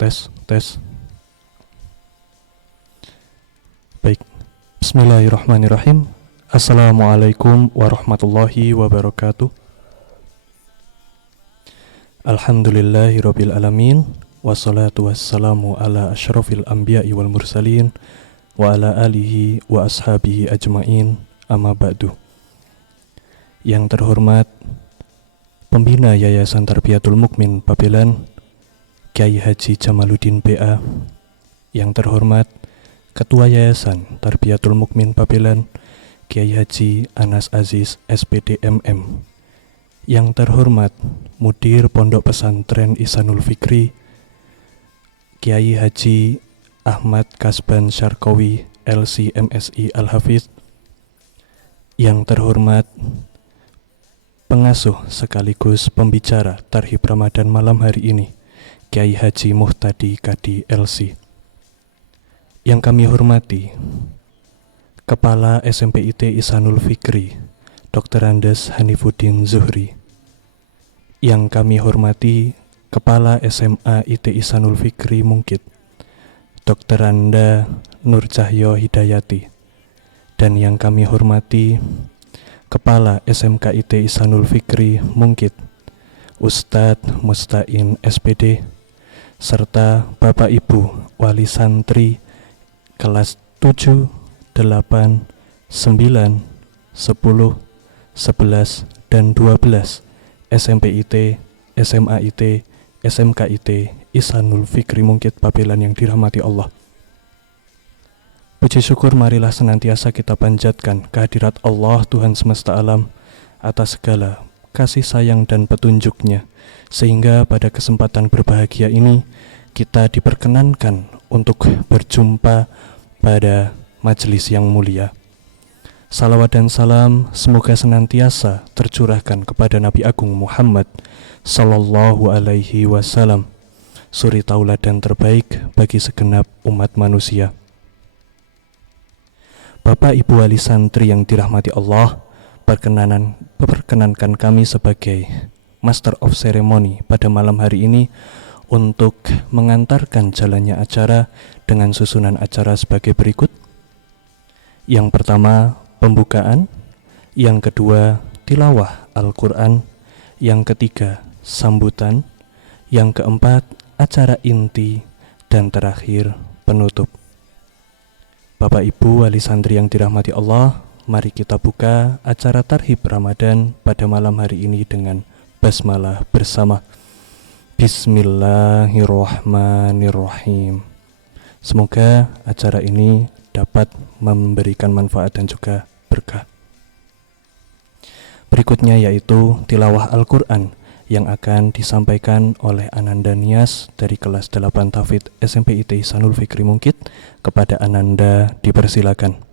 Tes. Baik. Bismillahirrahmanirrahim. Assalamualaikum warahmatullahi wabarakatuh. Alhamdulillahirabbil alamin. Wassalatu wassalamu ala asyrafil anbiya'i wal mursalin wa ala alihi wa ashabihi ajmain. Amma ba'du. Yang terhormat Pembina Yayasan Tarbiyatul Mukmin Babelan, Kyai Haji Jamaluddin BA. Yang terhormat Ketua Yayasan Tarbiyatul Mukmin Babelan, Kyai Haji Anas Aziz SPD MM. Yang terhormat Mudir Pondok Pesantren Ihsanul Fikri, Kyai Haji Ahmad Kasban Syarqawi LC MSI Al-Hafidz. Yang terhormat Pengasuh sekaligus pembicara Tarhib Ramadan malam hari ini, Kyai Haji Muhtadi Kadi LC. Yang kami hormati Kepala SMPIT Ihsanul Fikri, Dr. Andes Hanifuddin Zuhri. Yang kami hormati Kepala SMA IT Ihsanul Fikri Mungkit, Dr. Anda Nur Cahyo Hidayati. Dan yang kami hormati Kepala SMK IT Ihsanul Fikri Mungkit, Ustadz Mustain SPD, serta Bapak Ibu Wali Santri kelas 7, 8, 9, 10, 11, dan 12 SMPIT, SMAIT, SMKIT Ihsanul Fikri Mungkit Babelan yang dirahmati Allah. Puji syukur marilah senantiasa kita panjatkan kehadirat Allah Tuhan semesta alam atas segala kasih sayang dan petunjuknya, sehingga pada kesempatan berbahagia ini kita diperkenankan untuk berjumpa pada majelis yang mulia. Salawat dan salam semoga senantiasa tercurahkan kepada Nabi Agung Muhammad Sallallahu Alaihi Wasallam, suri tauladan terbaik bagi segenap umat manusia. Bapak Ibu Wali Santri yang dirahmati Allah, perkenankan kami sebagai Master of Ceremony pada malam hari ini untuk mengantarkan jalannya acara dengan susunan acara sebagai berikut. Yang pertama, pembukaan. Yang kedua, tilawah Al-Quran. Yang ketiga, sambutan. Yang keempat, acara inti. Dan terakhir, penutup. Bapak Ibu Wali Santri yang dirahmati Allah, mari kita buka acara Tarhib Ramadan pada malam hari ini dengan basmalah bersama. Bismillahirrahmanirrahim. Semoga acara ini dapat memberikan manfaat dan juga berkah. Berikutnya yaitu tilawah Al-Quran yang akan disampaikan oleh Ananda Nias dari kelas 8 Tahfidz SMPIT Ihsanul Fikri Mungkit. Kepada Ananda dipersilakan.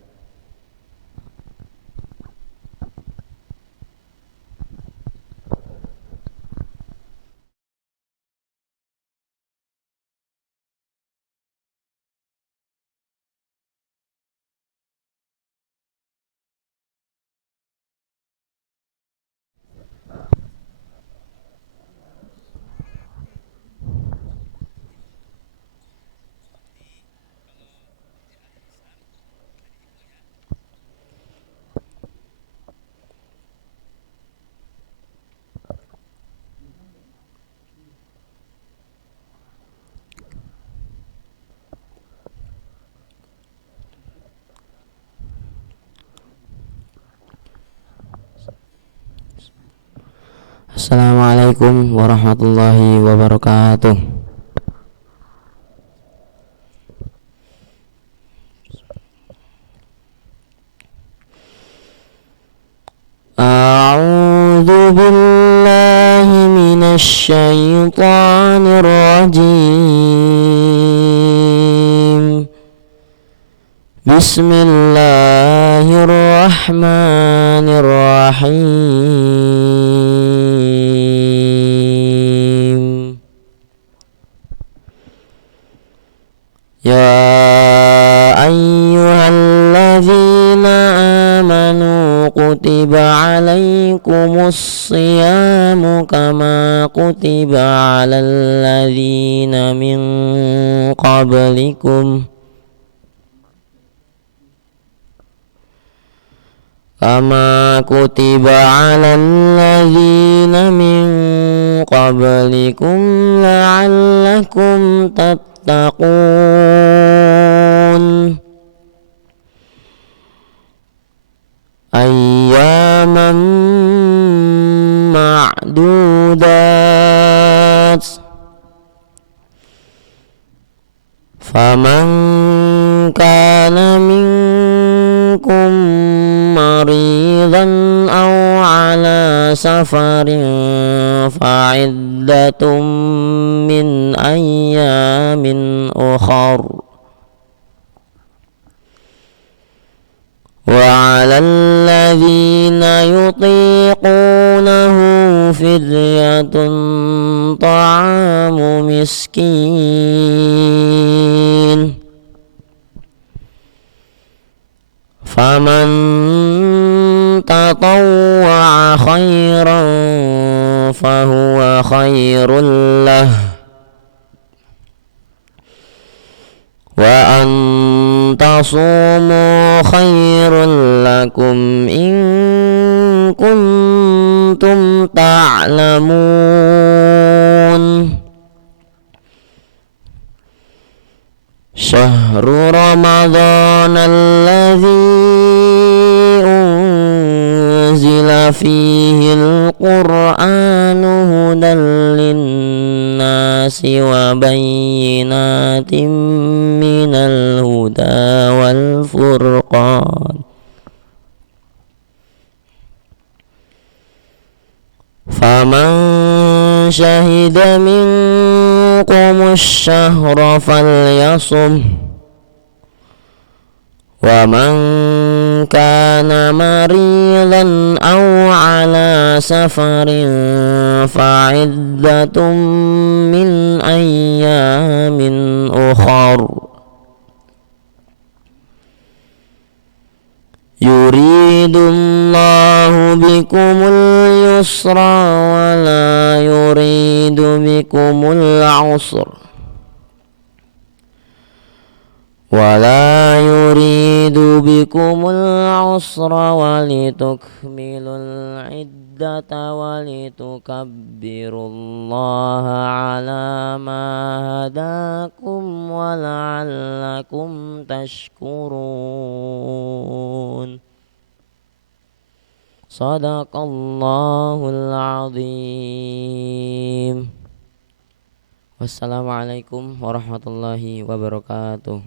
Assalamualaikum warahmatullahi wabarakatuh. A'udzu billahi minasy syaithanir rajim. Bismillahirrahmanirrahim. Ya ayyuhalladzina amanu kutiba alaikumus الصيام كما كتب على الذين من قبلكم كما كتب على الذين من قبلكم لعلكم تتقون أياما معدودات فمن كان منكم مريضا أو على سفر فعدة من أيام أخر وعلى الذين يطيقونه فدية طعام مسكين فمن تطوع خيرا فهو خير له وأن تصوموا خير لكم إن كنتم تعلمون شهر رمضان الذي أنزل فيه القرآن هدى للناس وبينات من الهدى والفرقان فمن شهد منكم الشهر فليصم ومن كان مريضا أو على سفر فعدة من أيام أخر يريد الله بكم اليسر ولا يريد بكم العسر ولتكملوا العدة ولتكبروا الله على ما هداكم ولعلكم تشكرون صدق الله العظيم. Wassalamualaikum warahmatullahi wabarakatuh.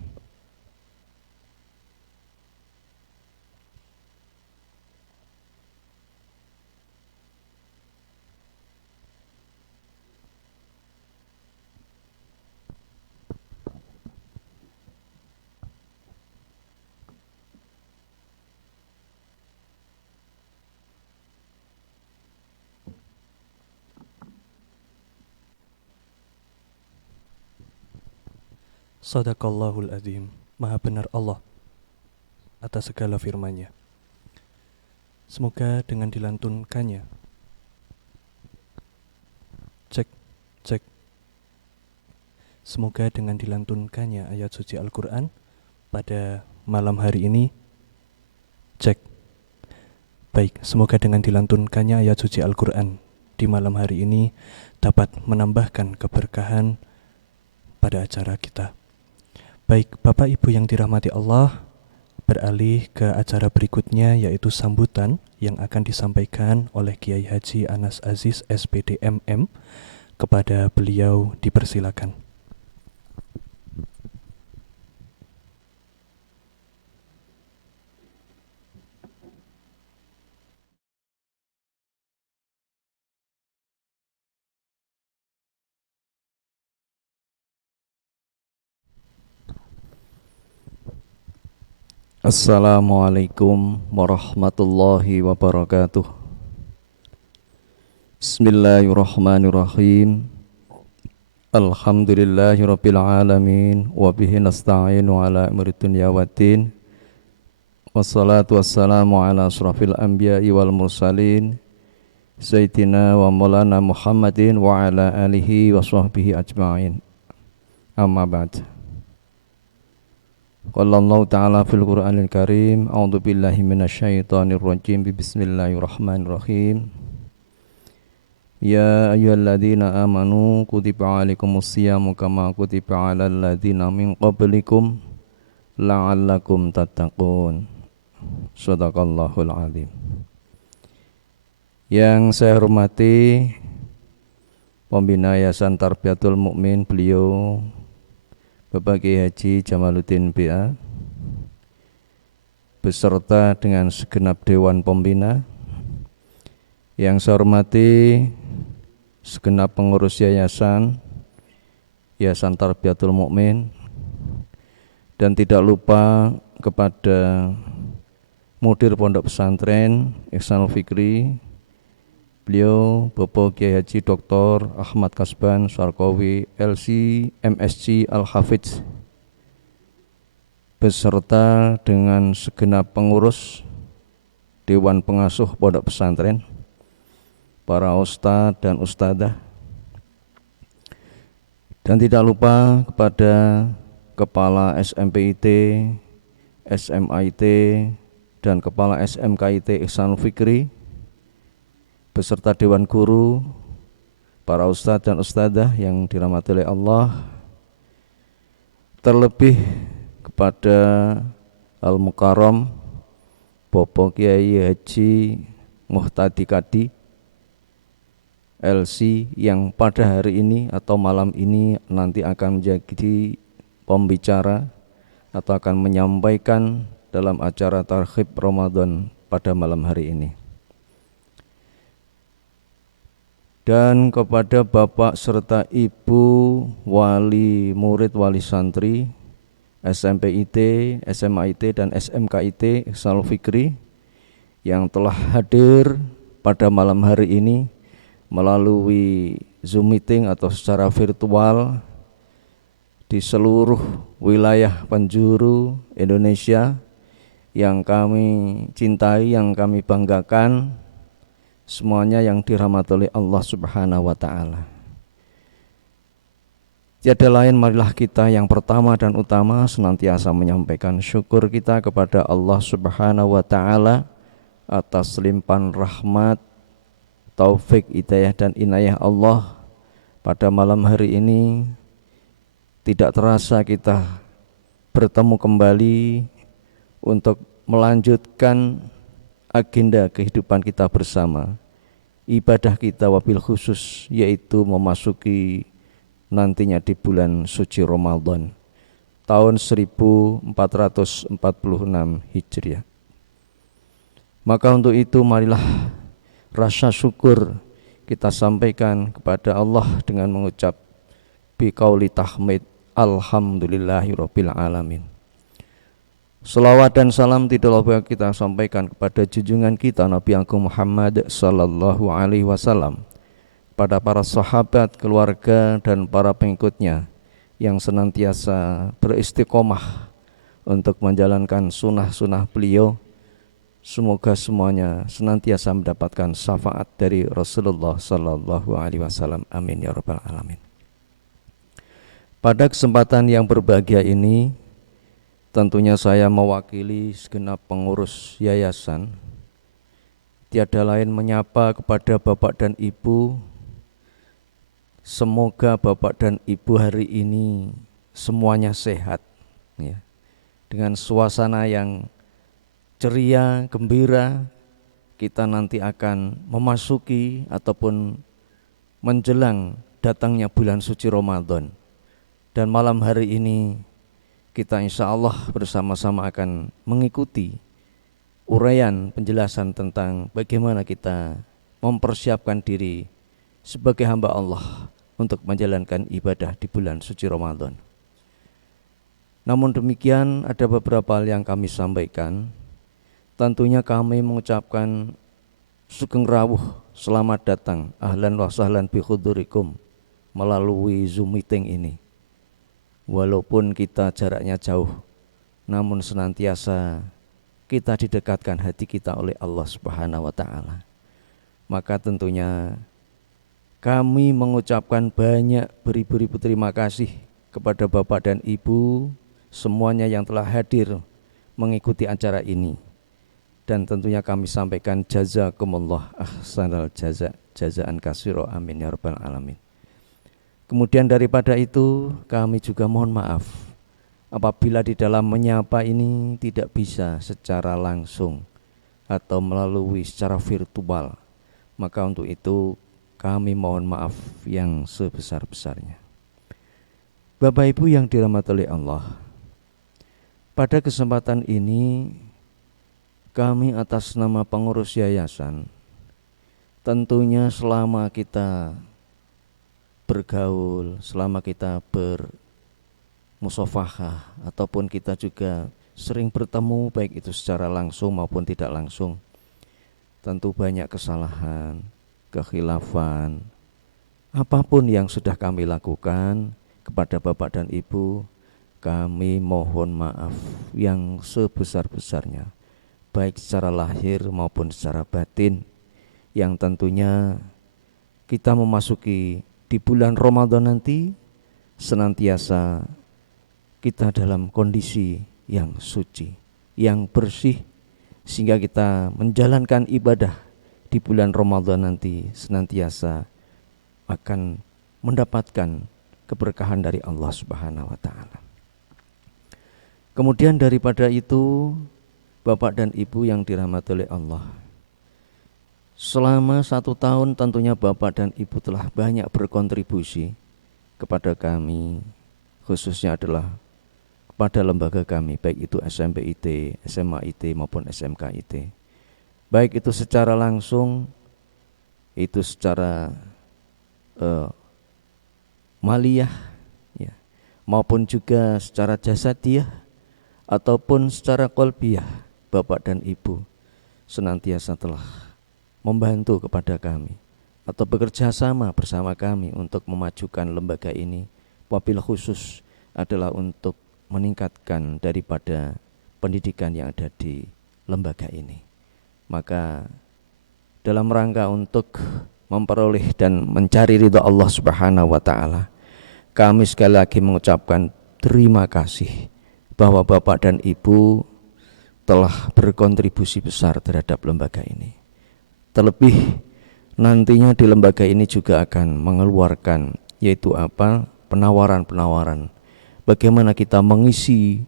Sadaqallahul azim. Maha benar Allah atas segala firman-Nya. Semoga dengan dilantunkannya. Cek. Semoga dengan dilantunkannya ayat suci Al-Quran pada malam hari ini. Cek. Baik, semoga dengan dilantunkannya ayat suci Al-Quran di malam hari ini dapat menambahkan keberkahan pada acara kita. Baik, Bapak Ibu yang dirahmati Allah, beralih ke acara berikutnya yaitu sambutan yang akan disampaikan oleh Kiai Haji Anas Aziz SPD MM. Kepada beliau dipersilakan. Assalamualaikum warahmatullahi wabarakatuh. Bismillahirrahmanirrahim. Alhamdulillahirabbil alamin wa bihi nasta'inu ala umuri dunya waddin. Wassalatu wassalamu ala asrafil anbiya'i wal mursalin Sayyidina wa maulana Muhammadin wa ala alihi wa sahbihi ajma'in. Amma ba'd. Qala Allah Ta'ala fil Qur'anil Karim, a'udzu billahi minasyaitonir rajim. Bismillahirrahmanirrahim. Ya ayyuhalladzina amanu kutiba alaikumusyamu kama kutiba alal ladzina min qablikum la'allakum tattaqun. Shadaqallahul azim. Yang saya hormati Pembina Yayasan Tarbiyatul Mukmin, beliau Bapak Kiai Haji Jamaluddin BA, beserta dengan segenap Dewan Pembina. Yang saya hormati segenap pengurus Yayasan Tarbiyatul Mukmin, dan tidak lupa kepada Mudir Pondok Pesantren Ihsanul Fikri, beliau Bapak Kiai Haji Dr. Ahmad Kasban Sarkawi LC MSc Al-Hafidz, beserta dengan segenap pengurus Dewan Pengasuh Pondok Pesantren, para ustadz dan ustadzah, dan tidak lupa kepada Kepala SMPIT, SMIT, dan Kepala SMKIT Ihsanul Fikri, beserta Dewan Guru, para ustadz dan ustadzah yang dirahmati oleh Allah, terlebih kepada Al-Mukarram Bapak Kiai Haji Muhtadi Kadi LC, yang pada hari ini atau malam ini nanti akan menjadi pembicara atau akan menyampaikan dalam acara Targhib Ramadan pada malam hari ini. Dan kepada Bapak serta Ibu wali murid, wali santri SMPIT, SMIT, dan SMKIT Ihsanul Fikri yang telah hadir pada malam hari ini melalui Zoom meeting atau secara virtual di seluruh wilayah penjuru Indonesia, yang kami cintai, yang kami banggakan, semuanya yang dirahmati oleh Allah Subhanahu wa Ta'ala. Tiada lain, marilah kita yang pertama dan utama senantiasa menyampaikan syukur kita kepada Allah Subhanahu wa Ta'ala atas limpahan rahmat, taufik, hidayah, dan inayah Allah pada malam hari ini. Tidak terasa kita bertemu kembali untuk melanjutkan agenda kehidupan kita bersama, ibadah kita wabil khusus, yaitu memasuki nantinya di bulan suci Ramadan tahun 1446 Hijriah. Maka untuk itu marilah rasa syukur kita sampaikan kepada Allah dengan mengucap biqauli tahmid alhamdulillahirabbil alamin. Selawat dan salam tidak lupa kita sampaikan kepada junjungan kita Nabi Agung Muhammad sallallahu alaihi wasallam, pada para sahabat, keluarga, dan para pengikutnya yang senantiasa beristiqomah untuk menjalankan sunnah-sunnah beliau. Semoga semuanya senantiasa mendapatkan syafaat dari Rasulullah sallallahu alaihi wasallam. Amin ya rabbal alamin. Pada kesempatan yang berbahagia ini, tentunya saya mewakili segenap pengurus yayasan, tiada lain menyapa kepada Bapak dan Ibu. Semoga Bapak dan Ibu hari ini semuanya sehat, ya, dengan suasana yang ceria, gembira. Kita nanti akan memasuki ataupun menjelang datangnya bulan suci Ramadan, dan malam hari ini kita insya Allah bersama-sama akan mengikuti uraian penjelasan tentang bagaimana kita mempersiapkan diri sebagai hamba Allah untuk menjalankan ibadah di bulan suci Ramadan. Namun demikian, ada beberapa hal yang kami sampaikan. Tentunya kami mengucapkan sugeng rawuh, selamat datang, ahlan wa sahlan bi hudurikum, melalui Zoom meeting ini. Walaupun kita jaraknya jauh, namun senantiasa kita didekatkan hati kita oleh Allah Subhanahu wa Ta'ala. Maka tentunya kami mengucapkan banyak beribu-ribu terima kasih kepada Bapak dan Ibu semuanya yang telah hadir mengikuti acara ini. Dan tentunya kami sampaikan jazakumullah ahsanal jazaan kasiro, amin ya rabbal alamin. Kemudian daripada itu kami juga mohon maaf apabila di dalam menyapa ini tidak bisa secara langsung atau melalui secara virtual. Maka untuk itu kami mohon maaf yang sebesar-besarnya. Bapak Ibu yang dirahmati oleh Allah, pada kesempatan ini kami atas nama pengurus yayasan, tentunya selama kita bergaul, selama kita bermusafahah ataupun kita juga sering bertemu baik itu secara langsung maupun tidak langsung, tentu banyak kesalahan, kekhilafan, apapun yang sudah kami lakukan kepada Bapak dan Ibu, kami mohon maaf yang sebesar-besarnya, baik secara lahir maupun secara batin, yang tentunya kita memasuki di bulan Ramadan nanti senantiasa kita dalam kondisi yang suci, yang bersih, sehingga kita menjalankan ibadah di bulan Ramadan nanti senantiasa akan mendapatkan keberkahan dari Allah Subhanahu wa taala. Kemudian daripada itu, Bapak dan Ibu yang dirahmati oleh Allah, selama 1 tahun tentunya Bapak dan Ibu telah banyak berkontribusi kepada kami, khususnya adalah kepada lembaga kami, baik itu SMP IT, SMA IT maupun SMK IT. Baik itu secara langsung, itu secara maliyah, ya, maupun juga secara jasadiah ataupun secara qalbiyah. Bapak dan Ibu senantiasa telah membantu kepada kami atau bekerja sama bersama kami untuk memajukan lembaga ini. Wabil khusus adalah untuk meningkatkan daripada pendidikan yang ada di lembaga ini. Maka dalam rangka untuk memperoleh dan mencari ridha Allah Subhanahu wa taala, kami sekali lagi mengucapkan terima kasih bahwa Bapak dan Ibu telah berkontribusi besar terhadap lembaga ini. Terlebih nantinya di lembaga ini juga akan mengeluarkan yaitu penawaran-penawaran bagaimana kita mengisi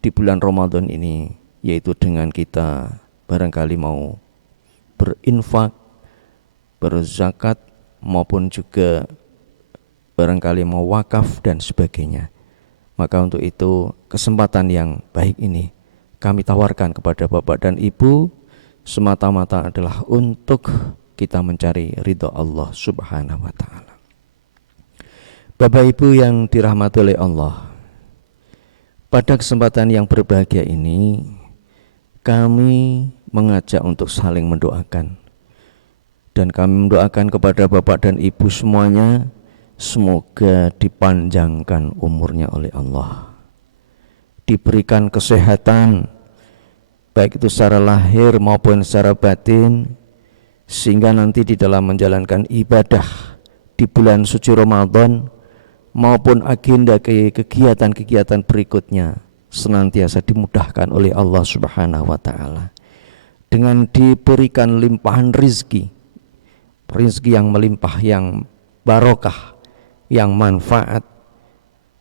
di bulan Ramadan ini, yaitu dengan kita barangkali mau berinfak, berzakat, maupun juga barangkali mau wakaf dan sebagainya. Maka untuk itu kesempatan yang baik ini kami tawarkan kepada Bapak dan Ibu semata-mata adalah untuk kita mencari ridha Allah Subhanahu wa taala. Bapak Ibu yang dirahmati oleh Allah, pada kesempatan yang berbahagia ini kami mengajak untuk saling mendoakan, dan kami mendoakan kepada Bapak dan Ibu semuanya, semoga dipanjangkan umurnya oleh Allah, diberikan kesehatan baik itu secara lahir maupun secara batin, sehingga nanti di dalam menjalankan ibadah di bulan suci Ramadan maupun agenda kegiatan-kegiatan berikutnya senantiasa dimudahkan oleh Allah Subhanahu wa taala dengan diberikan limpahan rizki yang melimpah, yang barokah, yang manfaat,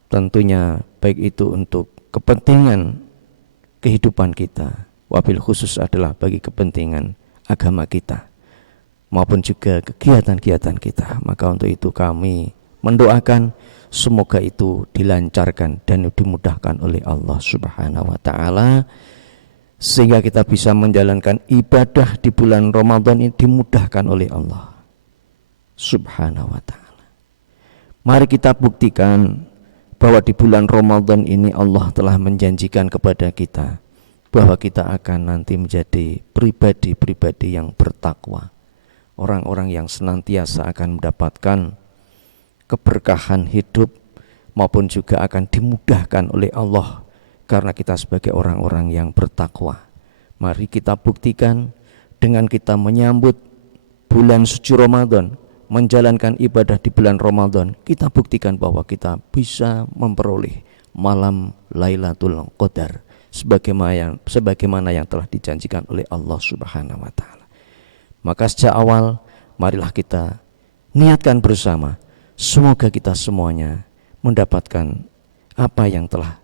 tentunya baik itu untuk kepentingan kehidupan kita, wabil khusus adalah bagi kepentingan agama kita maupun juga kegiatan-kegiatan kita. Maka untuk itu kami mendoakan semoga itu dilancarkan dan dimudahkan oleh Allah Subhanahu wa taala, sehingga kita bisa menjalankan ibadah di bulan Ramadan ini dimudahkan oleh Allah Subhanahu wa taala. Mari kita buktikan bahwa di bulan Ramadan ini Allah telah menjanjikan kepada kita bahwa kita akan nanti menjadi pribadi-pribadi yang bertakwa, orang-orang yang senantiasa akan mendapatkan keberkahan hidup maupun juga akan dimudahkan oleh Allah karena kita sebagai orang-orang yang bertakwa. Mari kita buktikan dengan kita menyambut bulan suci Ramadan, menjalankan ibadah di bulan Ramadan, kita buktikan bahwa kita bisa memperoleh malam Lailatul Qadar sebagaimana yang telah dijanjikan oleh Allah Subhanahu wa taala. Maka sejak awal marilah kita niatkan bersama, semoga kita semuanya mendapatkan apa yang telah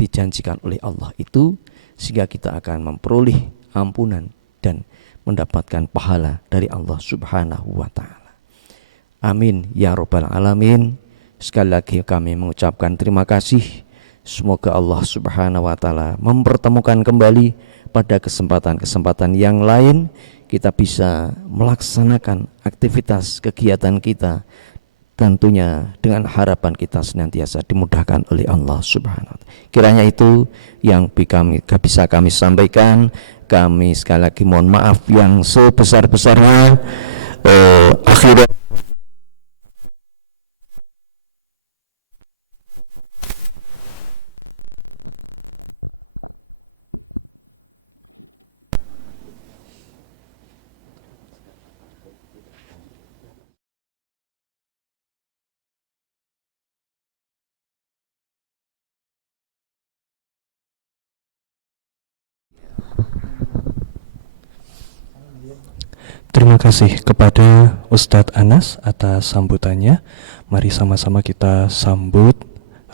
dijanjikan oleh Allah itu, sehingga kita akan memperoleh ampunan dan mendapatkan pahala dari Allah Subhanahu wa taala. Amin ya rabbal alamin. Sekali lagi kami mengucapkan terima kasih. Semoga Allah Subhanahu wa taala mempertemukan kembali pada kesempatan-kesempatan yang lain, kita bisa melaksanakan aktivitas kegiatan kita, tentunya dengan harapan kita senantiasa dimudahkan oleh Allah Subhanahu wa taala. Kiranya itu yang bisa kami sampaikan. Kami sekali lagi mohon maaf yang sebesar-besarnya. Akhirnya Terima kasih kepada Ustadz Anas atas sambutannya. Mari sama-sama kita sambut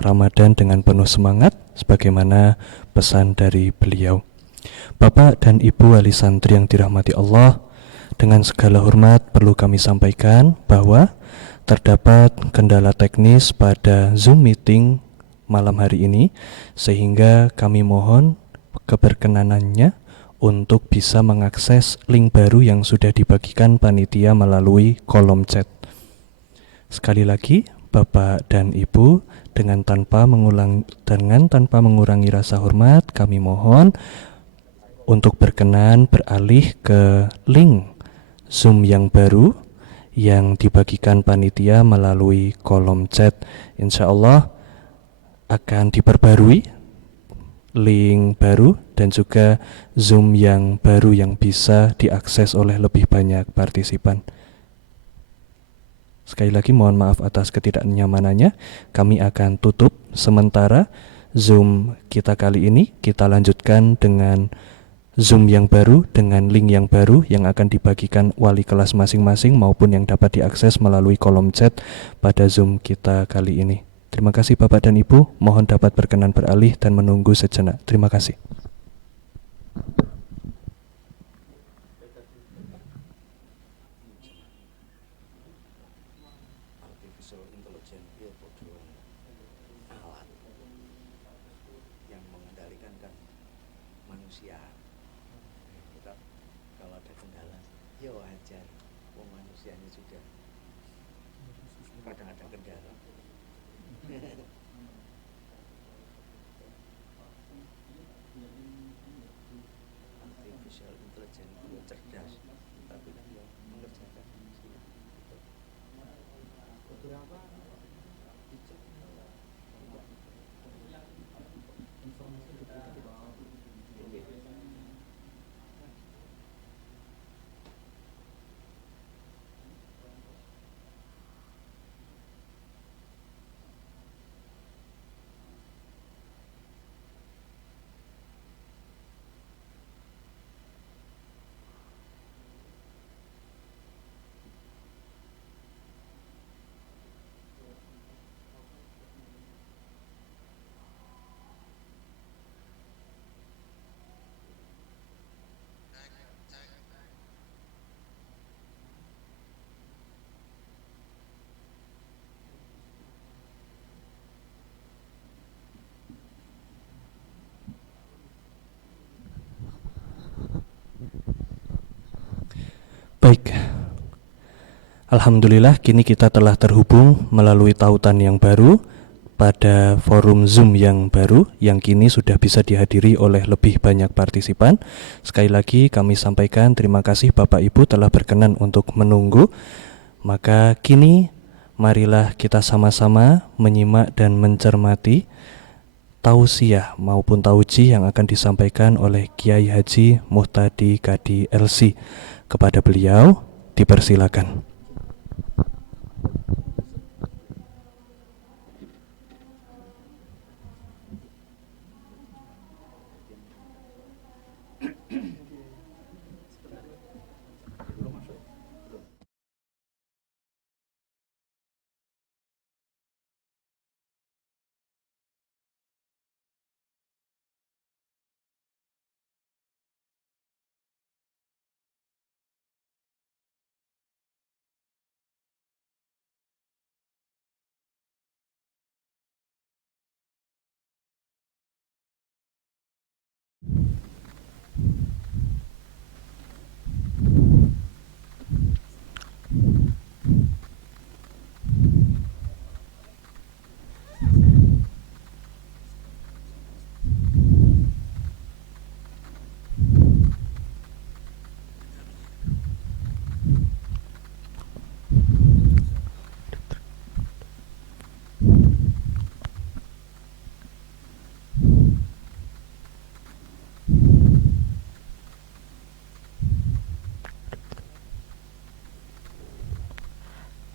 Ramadan dengan penuh semangat sebagaimana pesan dari beliau. Bapak dan Ibu wali santri yang dirahmati Allah, dengan segala hormat perlu kami sampaikan bahwa terdapat kendala teknis pada Zoom meeting malam hari ini, sehingga kami mohon keberkenanannya untuk bisa mengakses link baru yang sudah dibagikan panitia melalui kolom chat. Sekali lagi, Bapak dan Ibu, dengan tanpa mengurangi rasa hormat, kami mohon untuk berkenan beralih ke link Zoom yang baru yang dibagikan panitia melalui kolom chat. Insya Allah akan diperbarui link baru dan juga Zoom yang baru yang bisa diakses oleh lebih banyak partisipan. Sekali lagi mohon maaf atas ketidaknyamanannya. Kami akan tutup sementara Zoom kita kali ini. Kita lanjutkan dengan Zoom yang baru dengan link yang baru yang akan dibagikan wali kelas masing-masing maupun yang dapat diakses melalui kolom chat pada Zoom kita kali ini. Terima kasih Bapak dan Ibu, mohon dapat berkenan beralih dan menunggu sejenak. Terima kasih. artificial intelligence itu alat yang mengendalikan kan manusia. Kalau ada kendala, ya wajar. Manusianya juga kadang ada kendala. Artificial intelligence itu cerdas, tapi dia mengerjakan manusia. Beberapa dicek informasi diberikan di bawah. Baik, alhamdulillah kini kita telah terhubung melalui tautan yang baru pada forum Zoom yang baru yang kini sudah bisa dihadiri oleh lebih banyak partisipan. Sekali lagi kami sampaikan terima kasih Bapak Ibu telah berkenan untuk menunggu. Maka kini marilah kita sama-sama menyimak dan mencermati tausiah maupun tauji yang akan disampaikan oleh Kiai Haji Muhtadi Kadi LC. Kepada beliau Dipersilakan.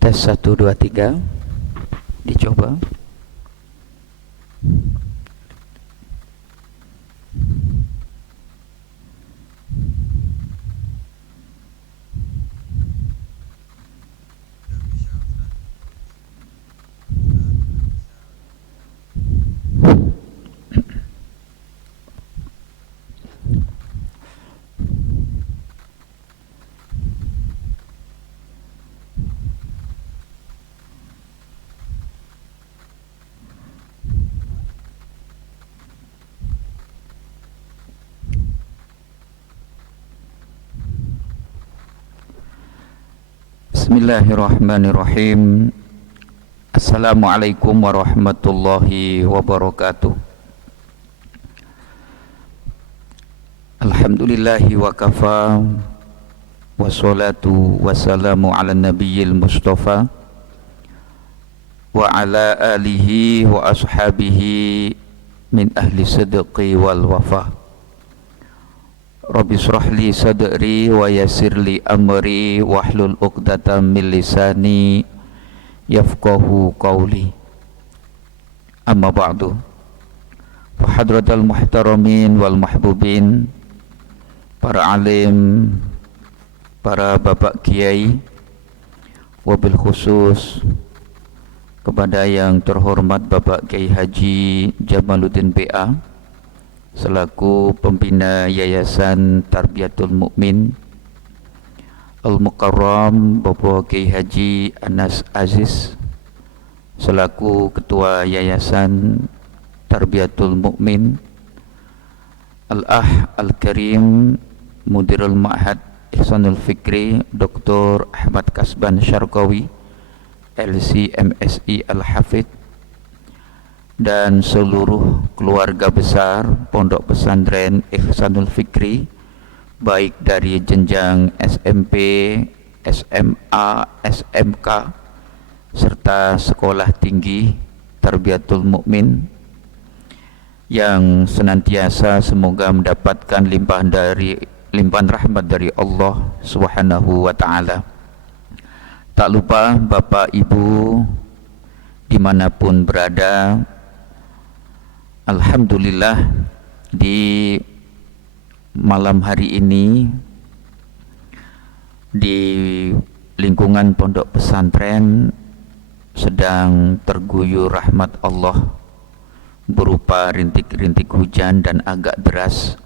Tes 1 2 3 dicoba. Bismillahirrahmanirrahim. Assalamualaikum warahmatullahi wabarakatuh. Alhamdulillahi wa kafa, wassalatu wassalamu ala nabiyil mustafa wa ala alihi wa ashabihi min ahli sidqi wal wafa. Rabbi shrah li sadri wa yassir li amri wahlul 'uqdatam min lisani yafqahu qawli. Amma ba'du. Fa hadratal muhtaramin wal mahbubin, para alim, para bapak kiai, wabil khusus kepada yang terhormat Bapak Kiai Haji Jamaluddin BA selaku pembina Yayasan Tarbiyatul Mukmin, Al-Mukarram Bapak Kiai Haji Anas Aziz selaku ketua Yayasan Tarbiyatul Mukmin, Al-Ah Al-Karim Mudirul Ma'had Ihsanul Fikri Dr. Ahmad Kasban Syarqawi LC MSI Al-Hafidh, dan seluruh keluarga besar Pondok Pesantren Ihsanul Fikri, baik dari jenjang SMP, SMA, SMK, serta sekolah tinggi Tarbiyatul Mukmin, yang senantiasa semoga mendapatkan limpahan rahmat dari Allah Subhanahu wa ta'ala. Tak lupa Bapak Ibu dimanapun berada, alhamdulillah di malam hari ini di lingkungan pondok pesantren sedang terguyur rahmat Allah berupa rintik-rintik hujan dan agak deras.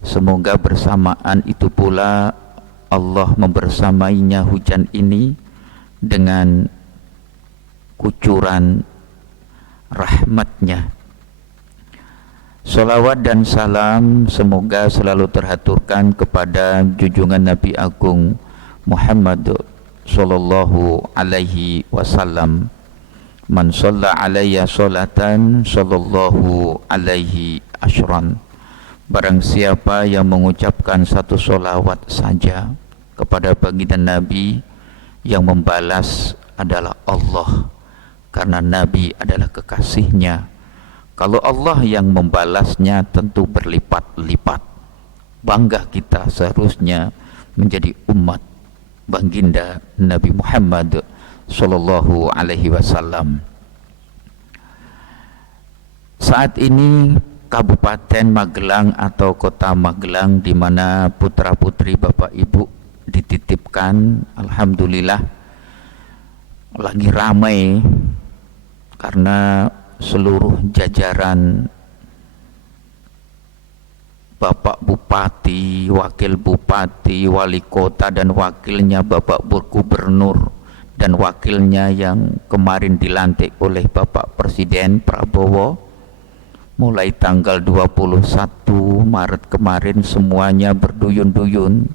Semoga bersamaan itu pula Allah membersamainya hujan ini dengan kucuran rahmatnya. Salawat dan salam semoga selalu terhaturkan kepada junjungan Nabi Agung Muhammad sallallahu alaihi wasallam. Man shalla alayya sholatan sallallahu alaihi asyran. Barang siapa yang mengucapkan satu solawat saja kepada baginda Nabi, yang membalas adalah Allah, karena Nabi adalah kekasihnya. Kalau Allah yang membalasnya tentu berlipat-lipat. Bangga kita seharusnya menjadi umat baginda Nabi Muhammad sallallahu alaihi wasallam. Saat ini Kabupaten Magelang atau Kota Magelang, di mana putra-putri Bapak Ibu dititipkan, alhamdulillah lagi ramai karena seluruh jajaran Bapak Bupati, Wakil Bupati, Wali Kota dan wakilnya, Bapak Gubernur dan wakilnya yang kemarin dilantik oleh Bapak Presiden Prabowo, mulai tanggal 21 Maret kemarin semuanya berduyun-duyun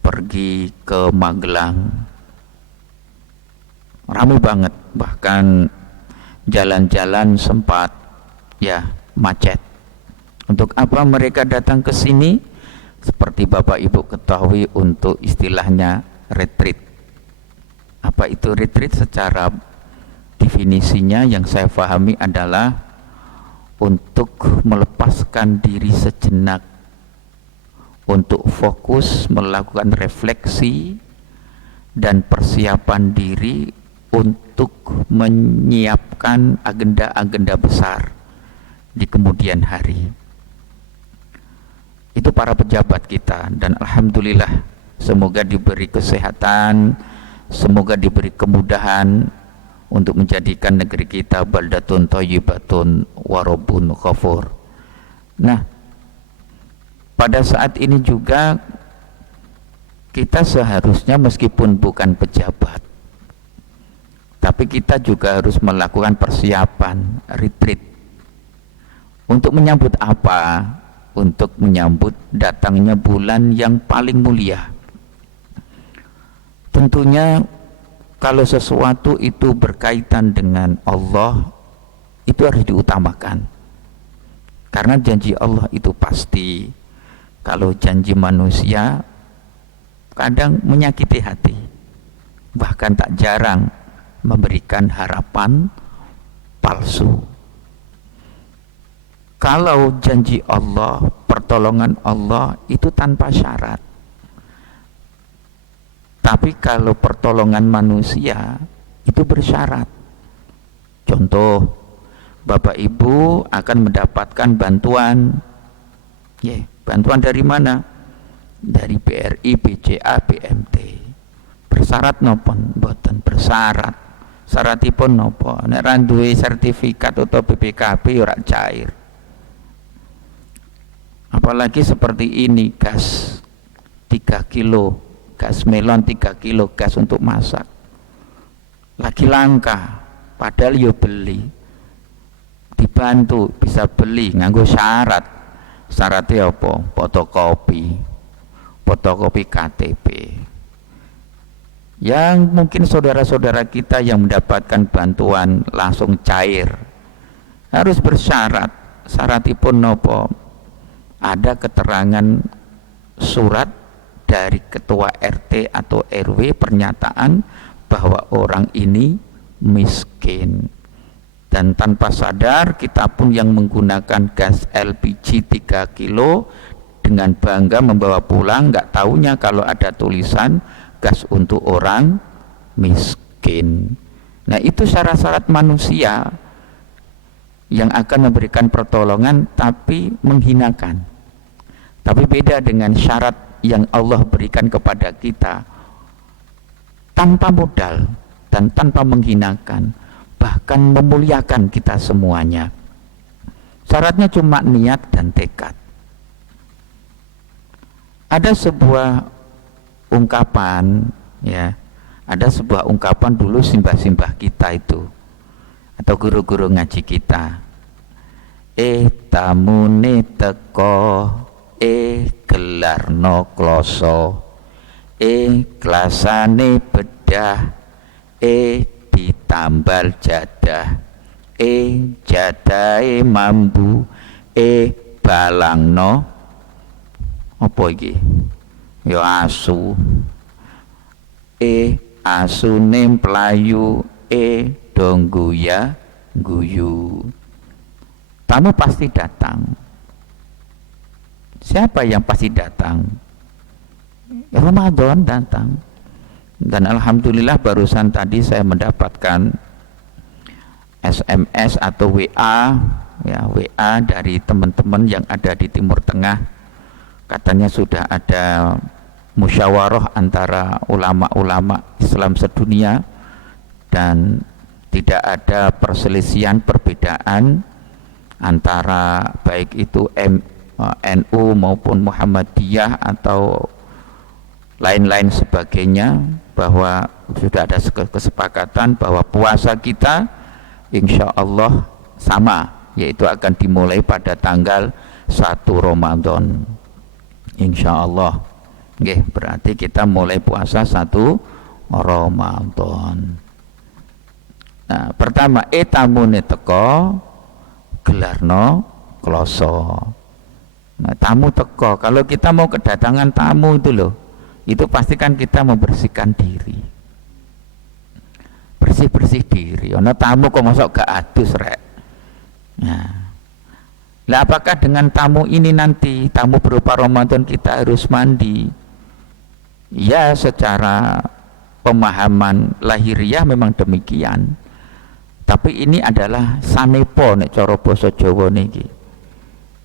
pergi ke Magelang. Ramai banget, bahkan jalan-jalan sempat ya macet. Untuk apa mereka datang ke sini? Seperti Bapak Ibu ketahui, untuk istilahnya retreat. Apa itu retreat? Secara definisinya yang saya pahami adalah untuk melepaskan diri sejenak, untuk fokus melakukan refleksi dan persiapan diri untuk menyiapkan agenda-agenda besar di kemudian hari. Itu para pejabat kita, dan alhamdulillah semoga diberi kesehatan, semoga diberi kemudahan untuk menjadikan negeri kita baldatun thayyibatun warabun ghafur. Nah, pada saat ini juga kita seharusnya meskipun bukan pejabat, tapi kita juga harus melakukan persiapan retreat. Untuk menyambut apa? Untuk menyambut datangnya bulan yang paling mulia. Tentunya kalau sesuatu itu berkaitan dengan Allah, itu harus diutamakan. Karena janji Allah itu pasti. Kalau janji manusia kadang menyakiti hati, bahkan tak jarang memberikan harapan palsu. Kalau janji Allah, pertolongan Allah itu tanpa syarat. Tapi kalau pertolongan manusia itu bersyarat. Contoh, Bapak Ibu akan mendapatkan bantuan. Bantuan dari mana? Dari BRI, BCA, BMT. Bersyarat napa? Mboten bersyarat. Syaratipun napa? Nek ra duwe sertifikat atau BPKB ora cair. Apalagi seperti ini, gas 3 kilo, gas melon 3 kilo, gas untuk masak lagi langka, padahal yo beli, dibantu bisa beli nganggo syarat. Syaratnya apa? Fotokopi KTP. Yang mungkin saudara-saudara kita yang mendapatkan bantuan langsung cair, harus bersyarat. Syaratipun nopo? Ada keterangan surat dari ketua RT atau RW, pernyataan bahwa orang ini miskin. Dan tanpa sadar kita pun yang menggunakan gas LPG 3 kilo dengan bangga membawa pulang, nggak taunya kalau ada tulisan gas untuk orang miskin. Nah, itu syarat-syarat manusia yang akan memberikan pertolongan tapi menghinakan. Tapi beda dengan syarat yang Allah berikan kepada kita tanpa modal dan tanpa menghinakan, bahkan memuliakan kita semuanya. Syaratnya cuma niat dan tekad. Ada sebuah ungkapan, ya, ada sebuah ungkapan dulu simbah-simbah kita itu atau guru-guru ngaji kita. Tamune teko, gelarno kloso, kelasane bedah, ditambal jadah, jadahe mambu, balangno apa iki? Ya asu, asune mlayu, dongguya guyu. Tamu pasti datang. Siapa yang pasti datang? Ramadan datang. Dan alhamdulillah barusan tadi saya mendapatkan SMS atau WA, ya WA dari teman-teman yang ada di Timur Tengah. Katanya sudah ada musyawarah antara ulama-ulama Islam sedunia dan tidak ada perselisihan perbedaan antara baik itu NU maupun Muhammadiyah atau lain-lain sebagainya, bahwa sudah ada kesepakatan bahwa puasa kita insya Allah sama, yaitu akan dimulai pada tanggal 1 Ramadan insya Allah. Oke, berarti kita mulai puasa 1 Ramadan. Nah, pertama tamune teko gelarno kloso. Nah, tamu teko, kalau kita mau kedatangan tamu itu loh, itu pastikan kita membersihkan diri, bersih diri. Ono tamu kok masuk gak adus rek. Nah, lah apakah dengan tamu ini nanti, tamu berupa Ramadan, kita harus mandi? Ya, secara pemahaman lahiriah memang demikian, tapi ini adalah sanepo nek cara basa Jawa niki.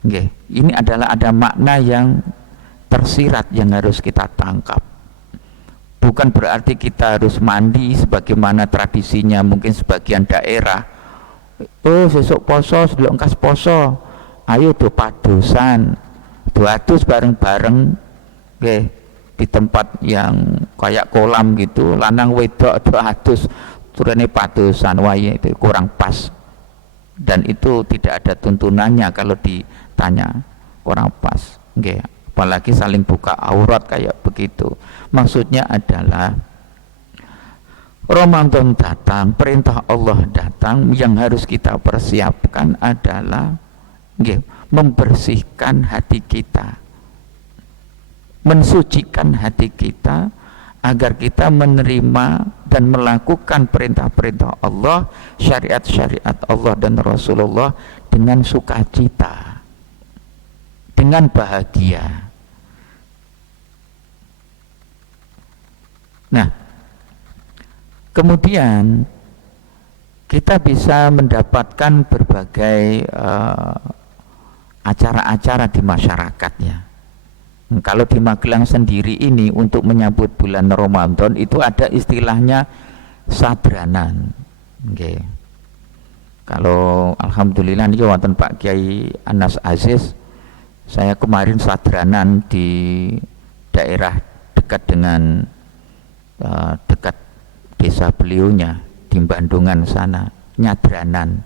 Nggih, ini adalah ada makna yang tersirat yang harus kita tangkap. Bukan berarti kita harus mandi sebagaimana tradisinya mungkin sebagian daerah. Oh, sesuk poso, sebelum engkas poso, ayo do padosan, do adus bareng-bareng, nggih, di tempat yang kayak kolam gitu, lanang wedok do adus, turune padosan, wae itu kurang pas. Dan itu tidak ada tuntunannya kalau ditanya, kurang pas, nggih. Apalagi saling buka aurat kayak begitu. Maksudnya adalah Ramadan datang, perintah Allah datang, yang harus kita persiapkan adalah membersihkan hati kita, mensucikan hati kita, agar kita menerima dan melakukan perintah-perintah Allah, syariat-syariat Allah dan Rasulullah dengan sukacita, dengan bahagia. Nah, kemudian kita bisa mendapatkan berbagai acara-acara di masyarakatnya. Kalau di Magelang sendiri ini untuk menyambut bulan Ramadan itu ada istilahnya sadranan. Okay. Kalau alhamdulillah ini wonten Pak Kiai Anas Aziz, saya kemarin sadranan di daerah dekat dengan dekat desa beliaunya di Bandungan sana, nyadranan.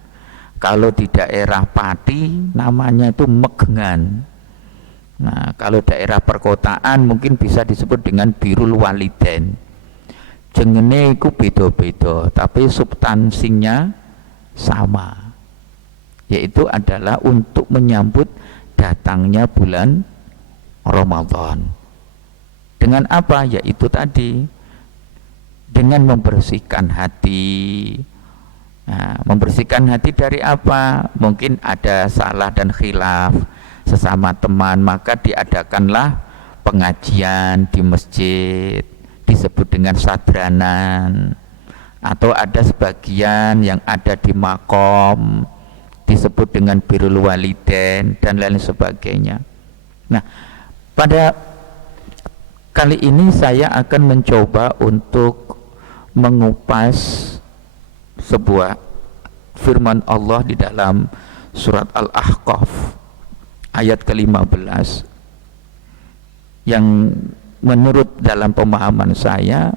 Kalau di daerah Pati namanya itu megengan. Nah, kalau daerah perkotaan mungkin bisa disebut dengan birul waliden. Jengene iku beda-beda, tapi substansinya sama, yaitu adalah untuk menyambut datangnya bulan Ramadan. Dengan apa? Yaitu tadi, dengan membersihkan hati. Nah, membersihkan hati dari apa? Mungkin ada salah dan khilaf sesama teman, maka diadakanlah pengajian di masjid, disebut dengan sadranan. Atau ada sebagian yang ada di makom, disebut dengan birrul walidain dan lain sebagainya. Nah, pada kali ini saya akan mencoba untuk mengupas sebuah firman Allah di dalam surat Al-Ahqaf ayat ke-15 yang menurut dalam pemahaman saya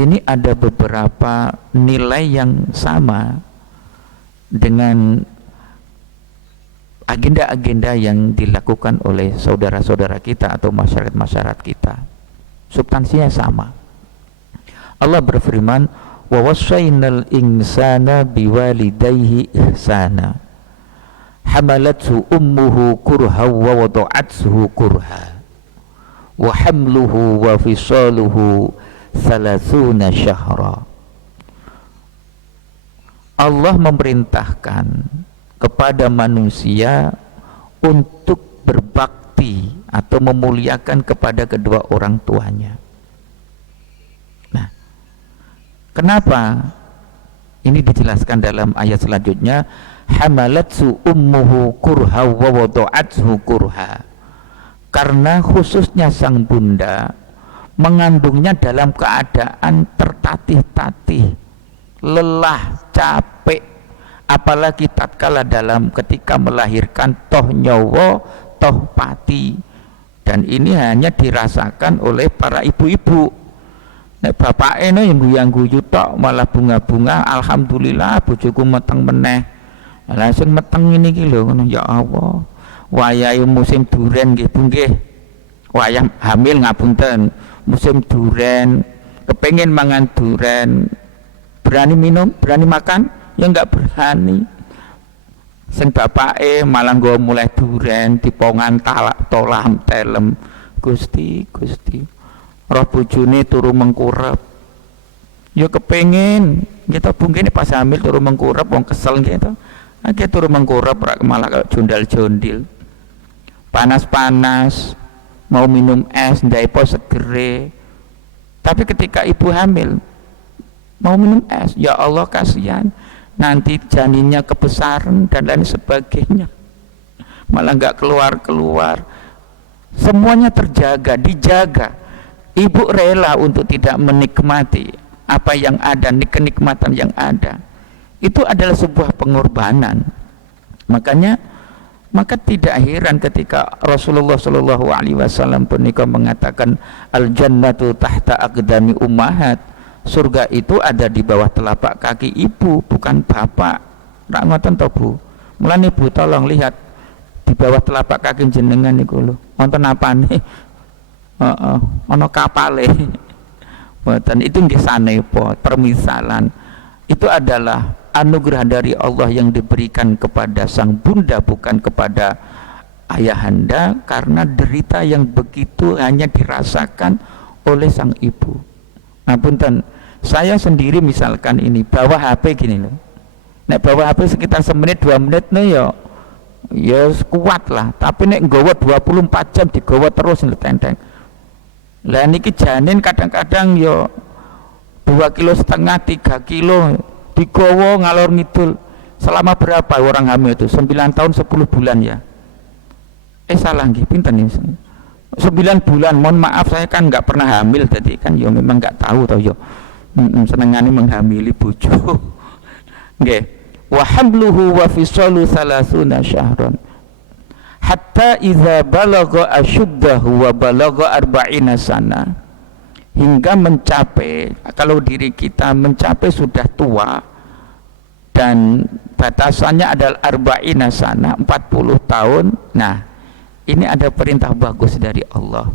ini ada beberapa nilai yang sama dengan agenda-agenda yang dilakukan oleh saudara-saudara kita atau masyarakat-masyarakat kita. Substansinya sama. Allah berfirman, wa wassaynal insana biwalidayhi ihsana hamalathu ummuhu kurha wa wada'athu kurha wa hamluhu wa fisaluhu 30 syahra. Allah memerintahkan kepada manusia untuk berbakti atau memuliakan kepada kedua orang tuanya. Kenapa? Ini dijelaskan dalam ayat selanjutnya, hamalatsu ummuhu kurha wa wada'athu kurha. Karena khususnya sang bunda mengandungnya dalam keadaan tertatih-tatih, lelah, capek, apalagi tatkala dalam ketika melahirkan toh nyawa toh pati. Dan ini hanya dirasakan oleh para ibu-ibu. Nek bapake yang guyang-guyu tok malah bunga-bunga, alhamdulillah bojoku meteng meneh. Langsung meteng ini iki lho, ya Allah. Wayahe musim duren nggih Bu nggih. Wayah hamil ngapunten, musim duren, kepengen mangan duren, berani minum, berani makan, ya enggak berani. Sing bapake malah nggo mulai duren dipongan talak tolam telem. Gusti, roh bojone turu mengkurep. Ya kepengen, kita Bu nggih pas hamil turu mengkurep wong kesel gitu. Akhirnya turu mengkurep malah kayak jondal-jondil. Panas-panas, mau minum es, ndaipo segere. Tapi ketika ibu hamil mau minum es, ya Allah kasihan, nanti janinnya kebesaran dan lain sebagainya, malah nggak keluar. Semuanya terjaga, dijaga. Ibu rela untuk tidak menikmati apa yang ada, kenikmatan yang ada. Itu adalah sebuah pengorbanan. Maka tidak heran ketika Rasulullah Shallallahu Alaihi Wasallam punika mengatakan al jannatu tahta aqdami ummahat, surga itu ada di bawah telapak kaki ibu, bukan bapak. Rak ngoten to Bu. Mulane Bu tolong lihat di bawah telapak kaki jenengan niku lho, wonten apane? Ana kapale. Mboten, itu nggih sanepa, permisalan. Itu adalah anugerah dari Allah yang diberikan kepada sang bunda, bukan kepada ayahanda, karena derita yang begitu hanya dirasakan oleh sang ibu. Nah punten, saya sendiri misalkan ini bawa HP gini loh, nek bawa HP sekitar semenit 2 menit nih ya kuat lah, tapi nek nggawa 24 jam digawa terus tenteng. Lah niki janin kadang-kadang yo 2,5 kilo 3 kilo digowo ngalor ngidul. Selama berapa orang hamil itu? 9 tahun 10 bulan ya. Salah nggih, pinten nih? 9 bulan. Mohon maaf saya kan nggak pernah hamil, jadi kan yo memang nggak tahu tau yo. Senengane menghamili bojo. Nggih. Wa hamluhu wa fisalu 30 syahran. Hatta idza balagha asyuddahu wa balagha 40 sana. Hingga mencapai, kalau diri kita mencapai sudah tua dan batasannya adalah 40 sana, 40 tahun. Nah ini ada perintah bagus dari Allah.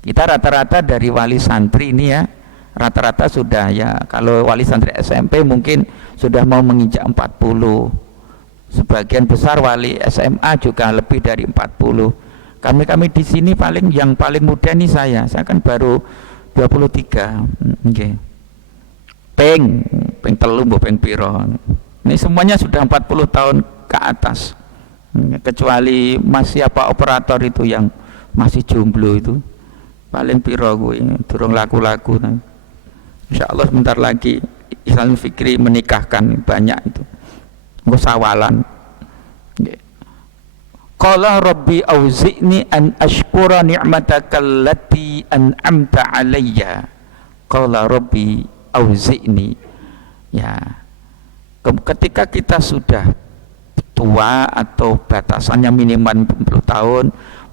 Kita rata-rata dari wali santri ini ya, rata-rata sudah ya, kalau wali santri SMP mungkin sudah mau menginjak 40. Sebagian besar wali SMA juga lebih dari 40. Kami di sini yang paling muda nih saya kan baru 23. Okay. Peng telu mbok peng piro. Ini semuanya sudah 40 tahun ke atas. Kecuali masih operator itu yang masih jomblo itu. Paling piro gue durung laku-laku. Insyaallah sebentar lagi Ihsan Fikri menikahkan banyak itu. Engko sawalan. Okay. Qala rabbi auzi'ni an ashkura ni'mataka allati an'amta alayya. Qala rabbi auzi'ni. Ya. Ketika kita sudah tua atau batasannya minimal 40 tahun,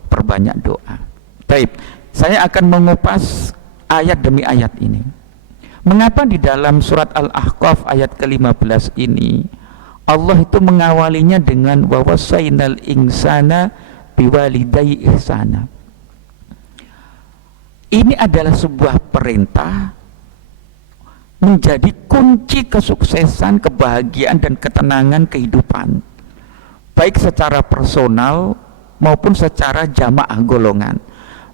perbanyak doa. Baik, saya akan mengupas ayat demi ayat ini. Mengapa di dalam surat Al-Ahqaf ayat ke-15 ini Allah itu mengawalinya dengan wa wasainal insana biwalidayhi ihsana. Ini adalah sebuah perintah menjadi kunci kesuksesan, kebahagiaan dan ketenangan kehidupan, baik secara personal maupun secara jamaah golongan,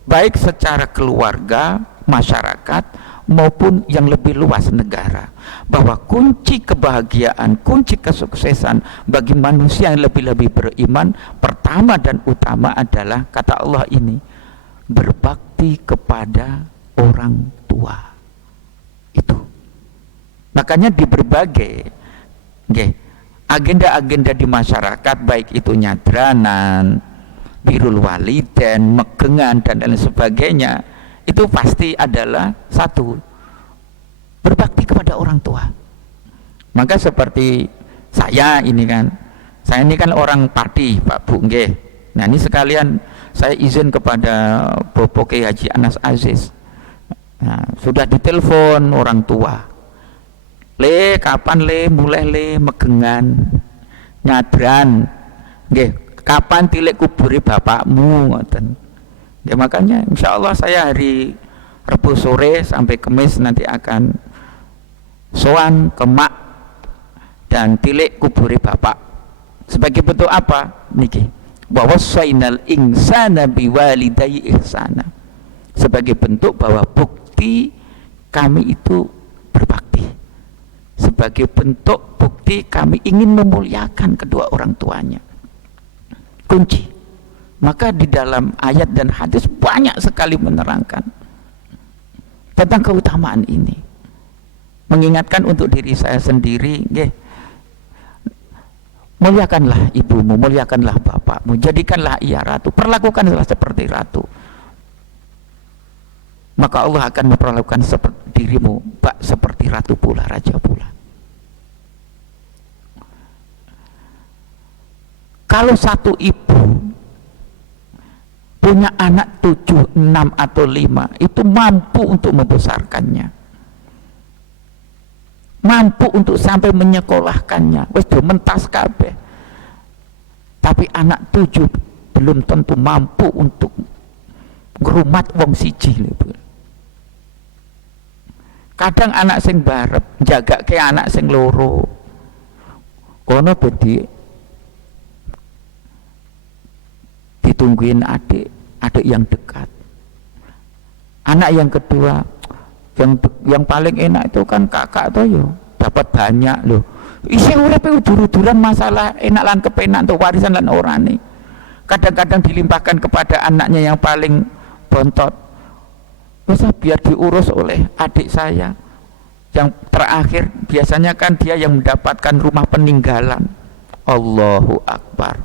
baik secara keluarga, masyarakat maupun yang lebih luas negara, bahwa kunci kebahagiaan, kunci kesuksesan bagi manusia yang lebih-lebih beriman, pertama dan utama adalah kata Allah ini, berbakti kepada orang tua. Itu Makanya di berbagai agenda-agenda di masyarakat, baik itu nyadranan, birrul walidain, megengan dan lain sebagainya, itu pasti adalah satu, berbakti kepada orang tua. Maka seperti saya ini kan orang Pati, Pak Bu, nggih. Nah, ini sekalian saya izin kepada Bapak Kiai Haji Anas Aziz. Nah, sudah ditelepon orang tua. Le, kapan le mulai le megengan nyadran? Nggih, kapan tilik kuburi bapakmu ngoten. Ya, makanya insya Allah saya hari Rabu sore sampai Kamis nanti akan sowan ke mak dan tilik kuburi bapak. Sebagai bentuk apa? Niki, bahwa wasainal insana biwalidayhi ihsana. Sebagai bentuk bahwa bukti kami itu berbakti. Sebagai bentuk bukti kami ingin memuliakan kedua orang tuanya. Kunci. Maka di dalam ayat dan hadis banyak sekali menerangkan tentang keutamaan ini. Mengingatkan untuk diri saya sendiri, nggih, muliakanlah ibumu, muliakanlah bapakmu, jadikanlah ia ratu, perlakukanlah seperti ratu. Maka Allah akan memperlakukan dirimu seperti ratu pula, raja pula. Kalau satu ibu punya anak 7, 6 atau 5, itu mampu untuk membesarkannya, mampu untuk sampai menyekolahkannya, wis do mentas kabeh. Tapi anak 7 belum tentu mampu untuk ngrumat wong siji lho, Bu. Kadang anak sing barep jaga ke anak sing loro, kono bedi ditungguin adik yang dekat. Anak yang kedua, yang paling enak itu kan kakak toh yo, dapat banyak loh. Isi uripe udur-uduran masalah enak lan kepenak untuk warisan lan orane. Kadang-kadang dilimpahkan kepada anaknya yang paling bontot. Masa biar diurus oleh adik saya yang terakhir, biasanya kan dia yang mendapatkan rumah peninggalan. Allahu Akbar.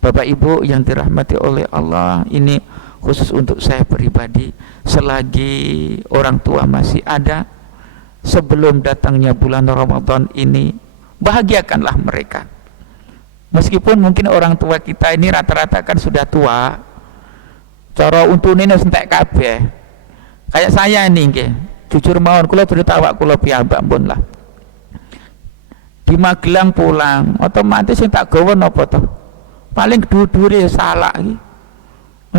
Bapak Ibu yang dirahmati oleh Allah, ini khusus untuk saya pribadi, selagi orang tua masih ada, sebelum datangnya bulan Ramadan ini, bahagiakanlah mereka. Meskipun mungkin orang tua kita ini rata-rata kan sudah tua, cara untune wis entek kabeh. Kayak saya ini nggih, jujur mawon kula beritawa kula piyambak pun lah. Di Magelang pulang, otomatis sing tak gawa napa to? Paling dhuwur-dhuwure salak iki.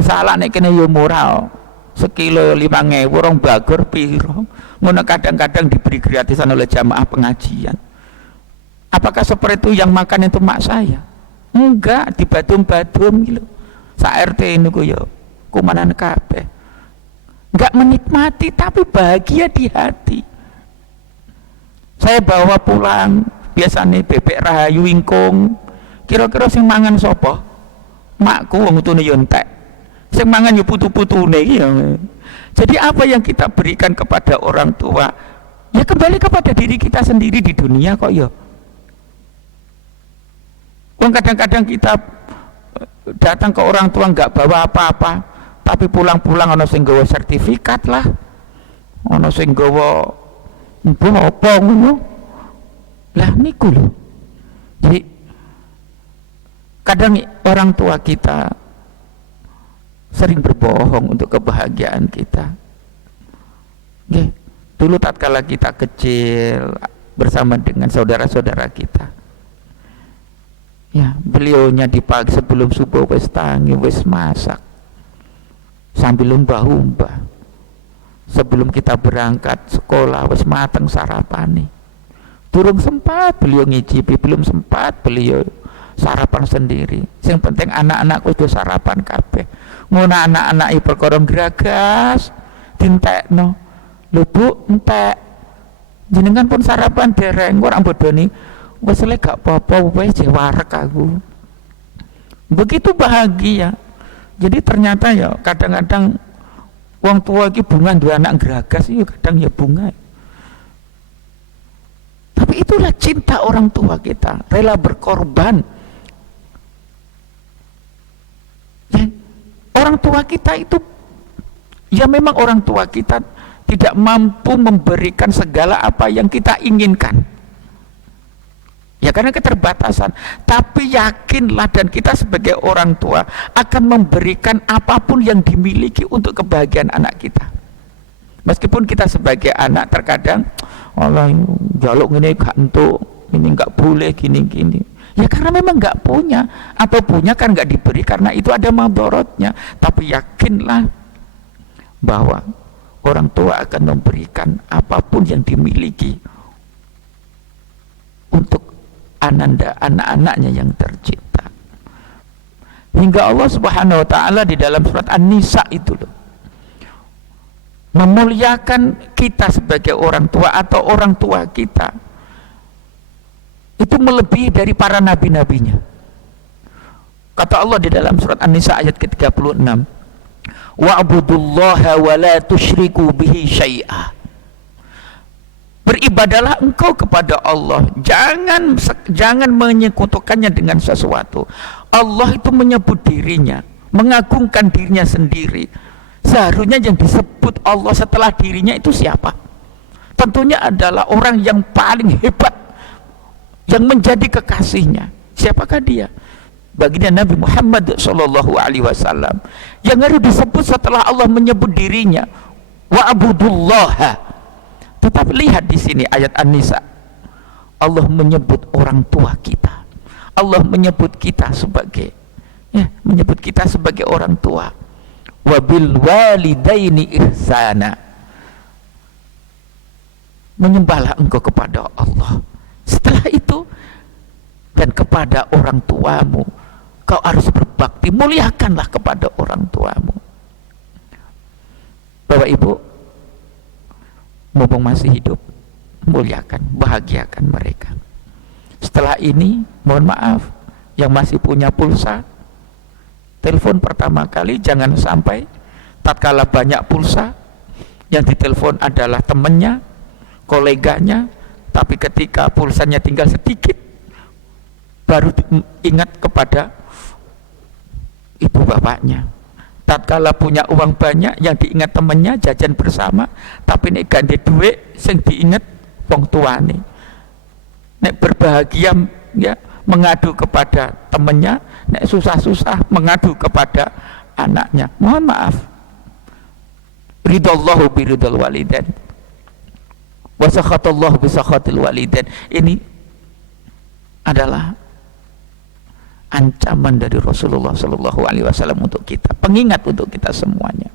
Salak nek kene yo murah. Sekilo 5.000 rong bagor piro. Ngono kadang-kadang diberi gratisan oleh jamaah pengajian. Apakah seperti itu yang makan itu mak saya? Enggak, di badum-badum gitu. Sa RT niku yo kumanan kabeh. Enggak menikmati tapi bahagia di hati. Saya bawa pulang biasanya bebek rahayu ingkung. Kira-kira sing mangan sapa? Makku wong utune yo entek. Sing mangan yo putu-putune iki ya. Jadi apa yang kita berikan kepada orang tua, ya kembali kepada diri kita sendiri di dunia kok ya. Wong kadang-kadang kita datang ke orang tua enggak bawa apa-apa, tapi pulang-pulang ana sing nggawa sertifikat lah, ana sing nggawa apa ngono. Lah niku lho. Jadi kadang orang tua kita sering berbohong untuk kebahagiaan kita. Oke, dulu tatkala kita kecil bersama dengan saudara-saudara kita, ya beliaunya di pagi sebelum subuh wis tangi, wis masak sambil umbah-umbah. Sebelum kita berangkat sekolah wis mateng sarapane. Durung sempat beliau ngicipi, belum sempat beliau sarapan sendiri. Yang penting anak-anak udah sarapan kabeh. Ngono anak-anak perkara gragas dintekno. Lho Bu, entek. Jenengan pun sarapan dereng, orang bodoni. Wis le gak apa-apa, wis warek aku. Begitu bahagia. Jadi ternyata ya kadang-kadang wong tua iki bunga duwe anak gragas iki kadang ya bunga. Tapi itulah cinta orang tua kita, rela berkorban. Ya, orang tua kita itu, ya memang orang tua kita tidak mampu memberikan segala apa yang kita inginkan. Ya karena keterbatasan, tapi yakinlah dan kita sebagai orang tua akan memberikan apapun yang dimiliki untuk kebahagiaan anak kita. Meskipun kita sebagai anak terkadang Allah jaluk ini gak entuk, ini gak boleh gini-gini. Ya karena memang gak punya, atau punya kan gak diberi karena itu ada madorotnya. Tapi yakinlah bahwa orang tua akan memberikan apapun yang dimiliki untuk ananda anak-anaknya yang tercinta. Hingga Allah Subhanahu wa taala di dalam surat An-Nisa itu loh, memuliakan kita sebagai orang tua atau orang tua kita itu melebihi dari para nabi-nabinya. Kata Allah di dalam surat An-Nisa ayat ke-36, wa'budullaha wa la tusyriku bihi syai'a. Beribadalah engkau kepada Allah, jangan menyekutukannya dengan sesuatu. Allah itu menyebut dirinya, mengagungkan dirinya sendiri. Seharusnya yang disebut Allah setelah dirinya itu siapa? Tentunya adalah orang yang paling hebat, yang menjadi kekasihnya. Siapakah dia? Baginda Nabi Muhammad SAW yang harus disebut setelah Allah menyebut dirinya, wa'budullaha. Tetapi lihat di sini ayat An-Nisa, Allah menyebut orang tua kita, Allah menyebut kita sebagai orang tua. Wabil walidaini ihsana, menyembahlah engkau kepada Allah. Setelah itu, dan kepada orang tuamu kau harus berbakti, muliakanlah kepada orang tuamu. Bapak Ibu, mumpung masih hidup, muliakan, bahagiakan mereka. Setelah ini, mohon maaf, yang masih punya pulsa, telepon pertama kali jangan sampai tatkala banyak pulsa yang ditelepon adalah temannya, koleganya, tapi ketika pulsanya tinggal sedikit baru ingat kepada ibu bapaknya. Tatkala punya uang banyak yang diingat temannya, jajan bersama, tapi nek ganti duit sing diingat wong tuane. Nek berbahagia ya mengadu kepada temannya, nek susah-susah mengadu kepada anaknya. Mohon maaf, ridallahu biridal walidain wa sakhatallahu bi sakhatil walidain. Ini adalah ancaman dari Rasulullah SAW untuk kita, pengingat untuk kita semuanya.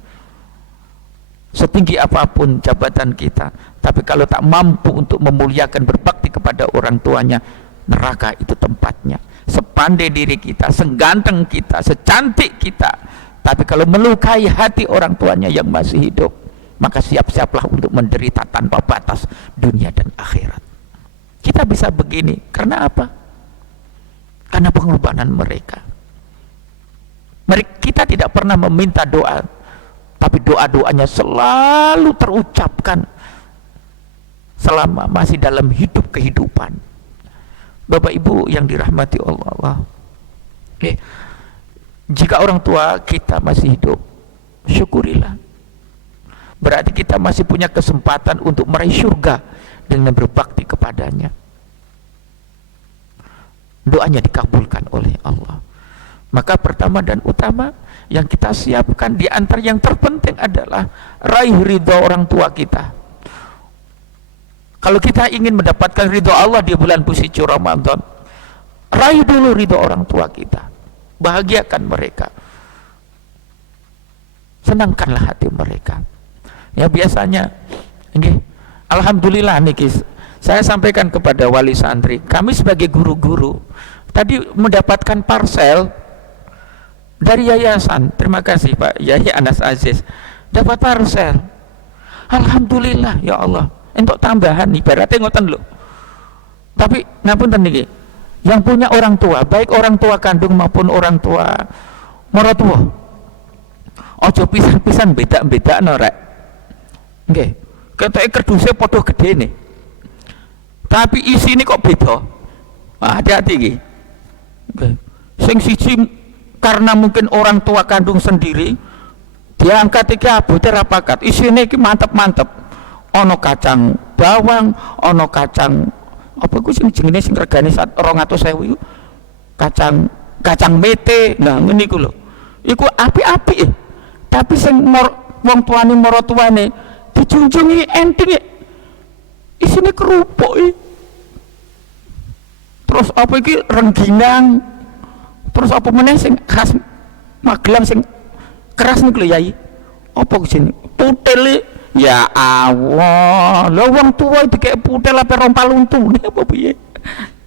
Setinggi apapun jabatan kita, tapi kalau tak mampu untuk memuliakan, berbakti kepada orang tuanya, neraka itu tempatnya. Sepandai diri kita, seganteng kita, secantik kita, tapi kalau melukai hati orang tuanya yang masih hidup, maka siap-siaplah untuk menderita tanpa batas dunia dan akhirat. Kita bisa begini karena apa? Karena pengorbanan mereka. Kita tidak pernah meminta doa, tapi doa-doanya selalu terucapkan selama masih dalam hidup kehidupan. Bapak Ibu yang dirahmati Allah, jika orang tua kita masih hidup, syukurilah. Berarti kita masih punya kesempatan untuk meraih surga dengan berbakti kepadanya. Doanya dikabulkan oleh Allah. Maka pertama dan utama yang kita siapkan di antara yang terpenting adalah raih ridho orang tua kita. Kalau kita ingin mendapatkan ridho Allah di bulan suci Ramadan, raih dulu ridho orang tua kita, bahagiakan mereka, senangkanlah hati mereka. Ya biasanya, alhamdulillah nih, saya sampaikan kepada wali santri, kami sebagai guru-guru tadi mendapatkan parsel dari yayasan. Terima kasih Pak Yai Anas Aziz, dapat parsel. Alhamdulillah ya Allah, untuk tambahan ibaratnya ngoten lho. Tapi ngapunten niki, yang punya orang tua, baik orang tua kandung maupun orang tua maratua, ojo pisan-pisan beda-beda norek. Nggih, ketoke kerduse padha gedene. tapi isi ini kok beda. Hati-hati iki. Sing siji karena mungkin orang tua kandung sendiri diangkat iki abote ra pakat, isine iki mantep-mantep. Ana kacang bawang, ana kacang apa ku sing jenenge sing regane 200.000 kacang mete. Nah ngene iku lho. Iku apik-apik. Tapi sing wong tuane maratuwane dijunjungi enteng isine kerupuk terus apa iki rengginang, terus apa meneh sing khas Magelang sing keras niku lho Yai, apa sini putel ya Allah, lho wong tua dikek putel apa rompal untung apa piye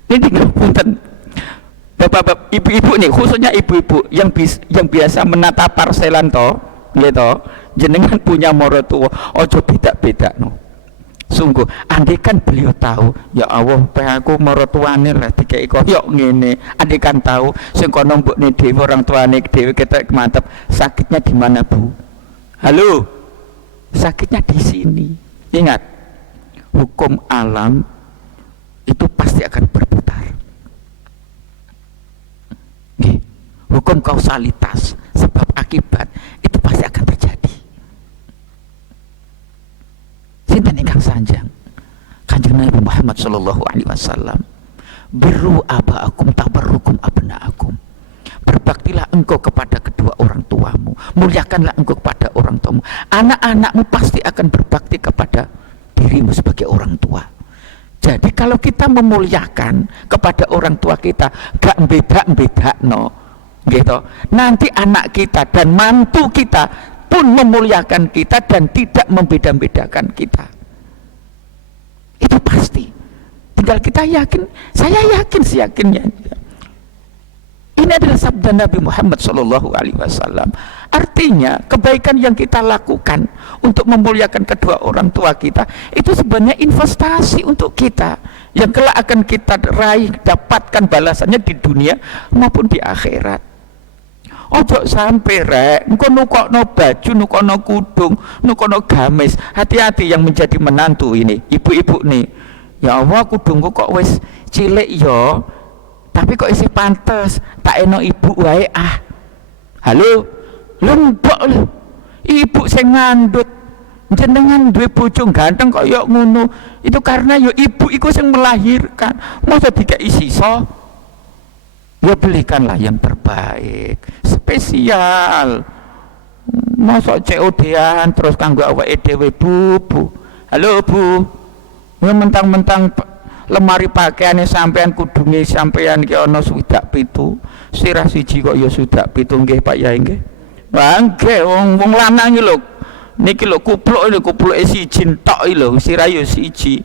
ini punten bapak-bapak ibu-ibu nih, khususnya ibu-ibu yang biasa menata parselan to gitu, jenengan punya maratua ojo beda-beda no. Sungguh andai kan beliau tahu ya Allah aku maratuane lah dikei koyok ngene, andai kan tahu sing kono mbokne dhewe orang tuane dhewe ketek mantep, sakitnya di mana Bu? Halo, sakitnya di sini. Ingat, hukum alam itu pasti akan berputar. Nggih, hukum kausalitas sebab akibat itu pasti akan terjadi. Sinten ingkang sanjang Kanjeng Nabi Muhammad sallallahu alaihi wasallam, birru abaakum tabarrukum abnaakum, berbaktilah engkau kepada kedua orang tuamu, muliakanlah engkau kepada orang tuamu, anak-anakmu pasti akan berbakti kepada dirimu sebagai orang tua. Jadi kalau kita memuliakan kepada orang tua kita, gak beda-beda no gitu, nanti anak kita dan mantu kita pun memuliakan kita dan tidak membeda-bedakan kita. Itu pasti. Tinggal kita yakin, saya yakin seyakinnya. Ini adalah sabda Nabi Muhammad SAW. Artinya kebaikan yang kita lakukan untuk memuliakan kedua orang tua kita itu sebenarnya investasi untuk kita yang kelak akan kita raih, dapatkan balasannya di dunia maupun di akhirat. Ojo sampai rek, engko nukokno baju, nukokno kudung, nukokno gamis. Hati-hati yang menjadi menantu ini, ibu-ibu nih. Ya Allah, kudungku kok wis cilik yo, tapi kok isih pantes, tak eno ibu wae ah. Halo, lembok lho. Ibu sing ngandut, jenengan duwe bojo ganteng kok yo ngono. Itu karena yo ibu iku sing melahirkan. Masa dikeki sisa? Ya belikanlah yang terbaik, spesial. Masuk COD-an terus kanggo awake dhewe Bu. Halo Bu. Ya mentang-mentang lemari pakaiane sampean kudunge sampean ki ana 7 sirah siji kok ya 7 nggih Pak Yai nggih. Wah nggih wong lanang iki lho. Niki lho kupluke siji tok iki lho, sirah ya siji.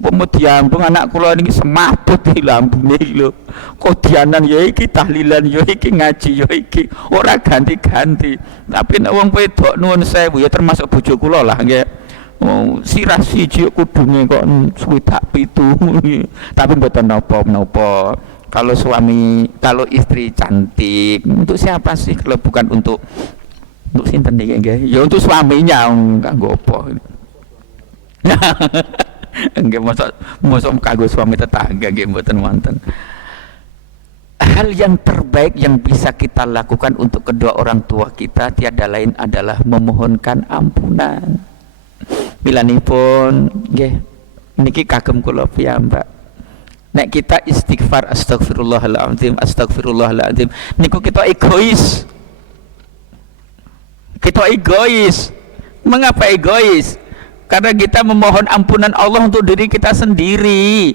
Pomo diambung anak kula niki semaput iki lambune iki lho. Kodianan ya iki, tahlilan ya iki, ngaji ya iki, ora ganti-ganti. Tapi nek wong wedok nuwun sewu ya termasuk bojo kula lah nggih. Oh, sirah siji kudune kok 7 tapi mboten napa-napa. Kalau istri cantik, untuk siapa sih kalau bukan untuk sinten niki nggih? Ya untuk suaminya kanggo apa. Nggih mosok kanggo suami tetangga nggih mboten wonten. Hal yang terbaik yang bisa kita lakukan untuk kedua orang tua kita tiada lain adalah memohonkan ampunan. Milanipun nggih niki kagem kula piyambak. Nek kita istighfar astagfirullahaladzim niku kita egois. Mengapa egois? Karena kita memohon ampunan Allah untuk diri kita sendiri.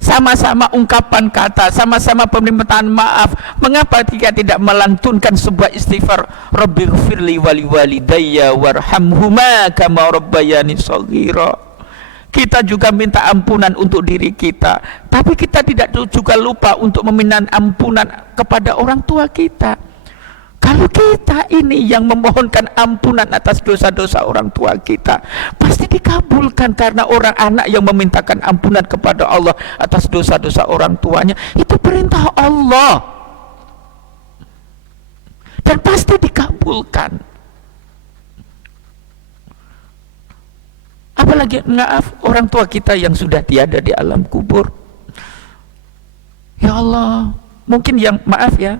Sama-sama ungkapan kata, sama-sama permintaan maaf. Mengapa kita tidak melantunkan sebuah istighfar? Rabbighfirli wali walidayya warhamhuma kama rabbayani shaghira. Kita juga minta ampunan untuk diri kita, tapi kita tidak juga lupa untuk meminta ampunan kepada orang tua kita. Kalau kita ini yang memohonkan ampunan atas dosa-dosa orang tua kita, pasti dikabulkan, karena orang anak yang memintakan ampunan kepada Allah atas dosa-dosa orang tuanya itu perintah Allah dan pasti dikabulkan. Apalagi maaf orang tua kita yang sudah tiada di alam kubur. Ya Allah, mungkin yang maaf ya,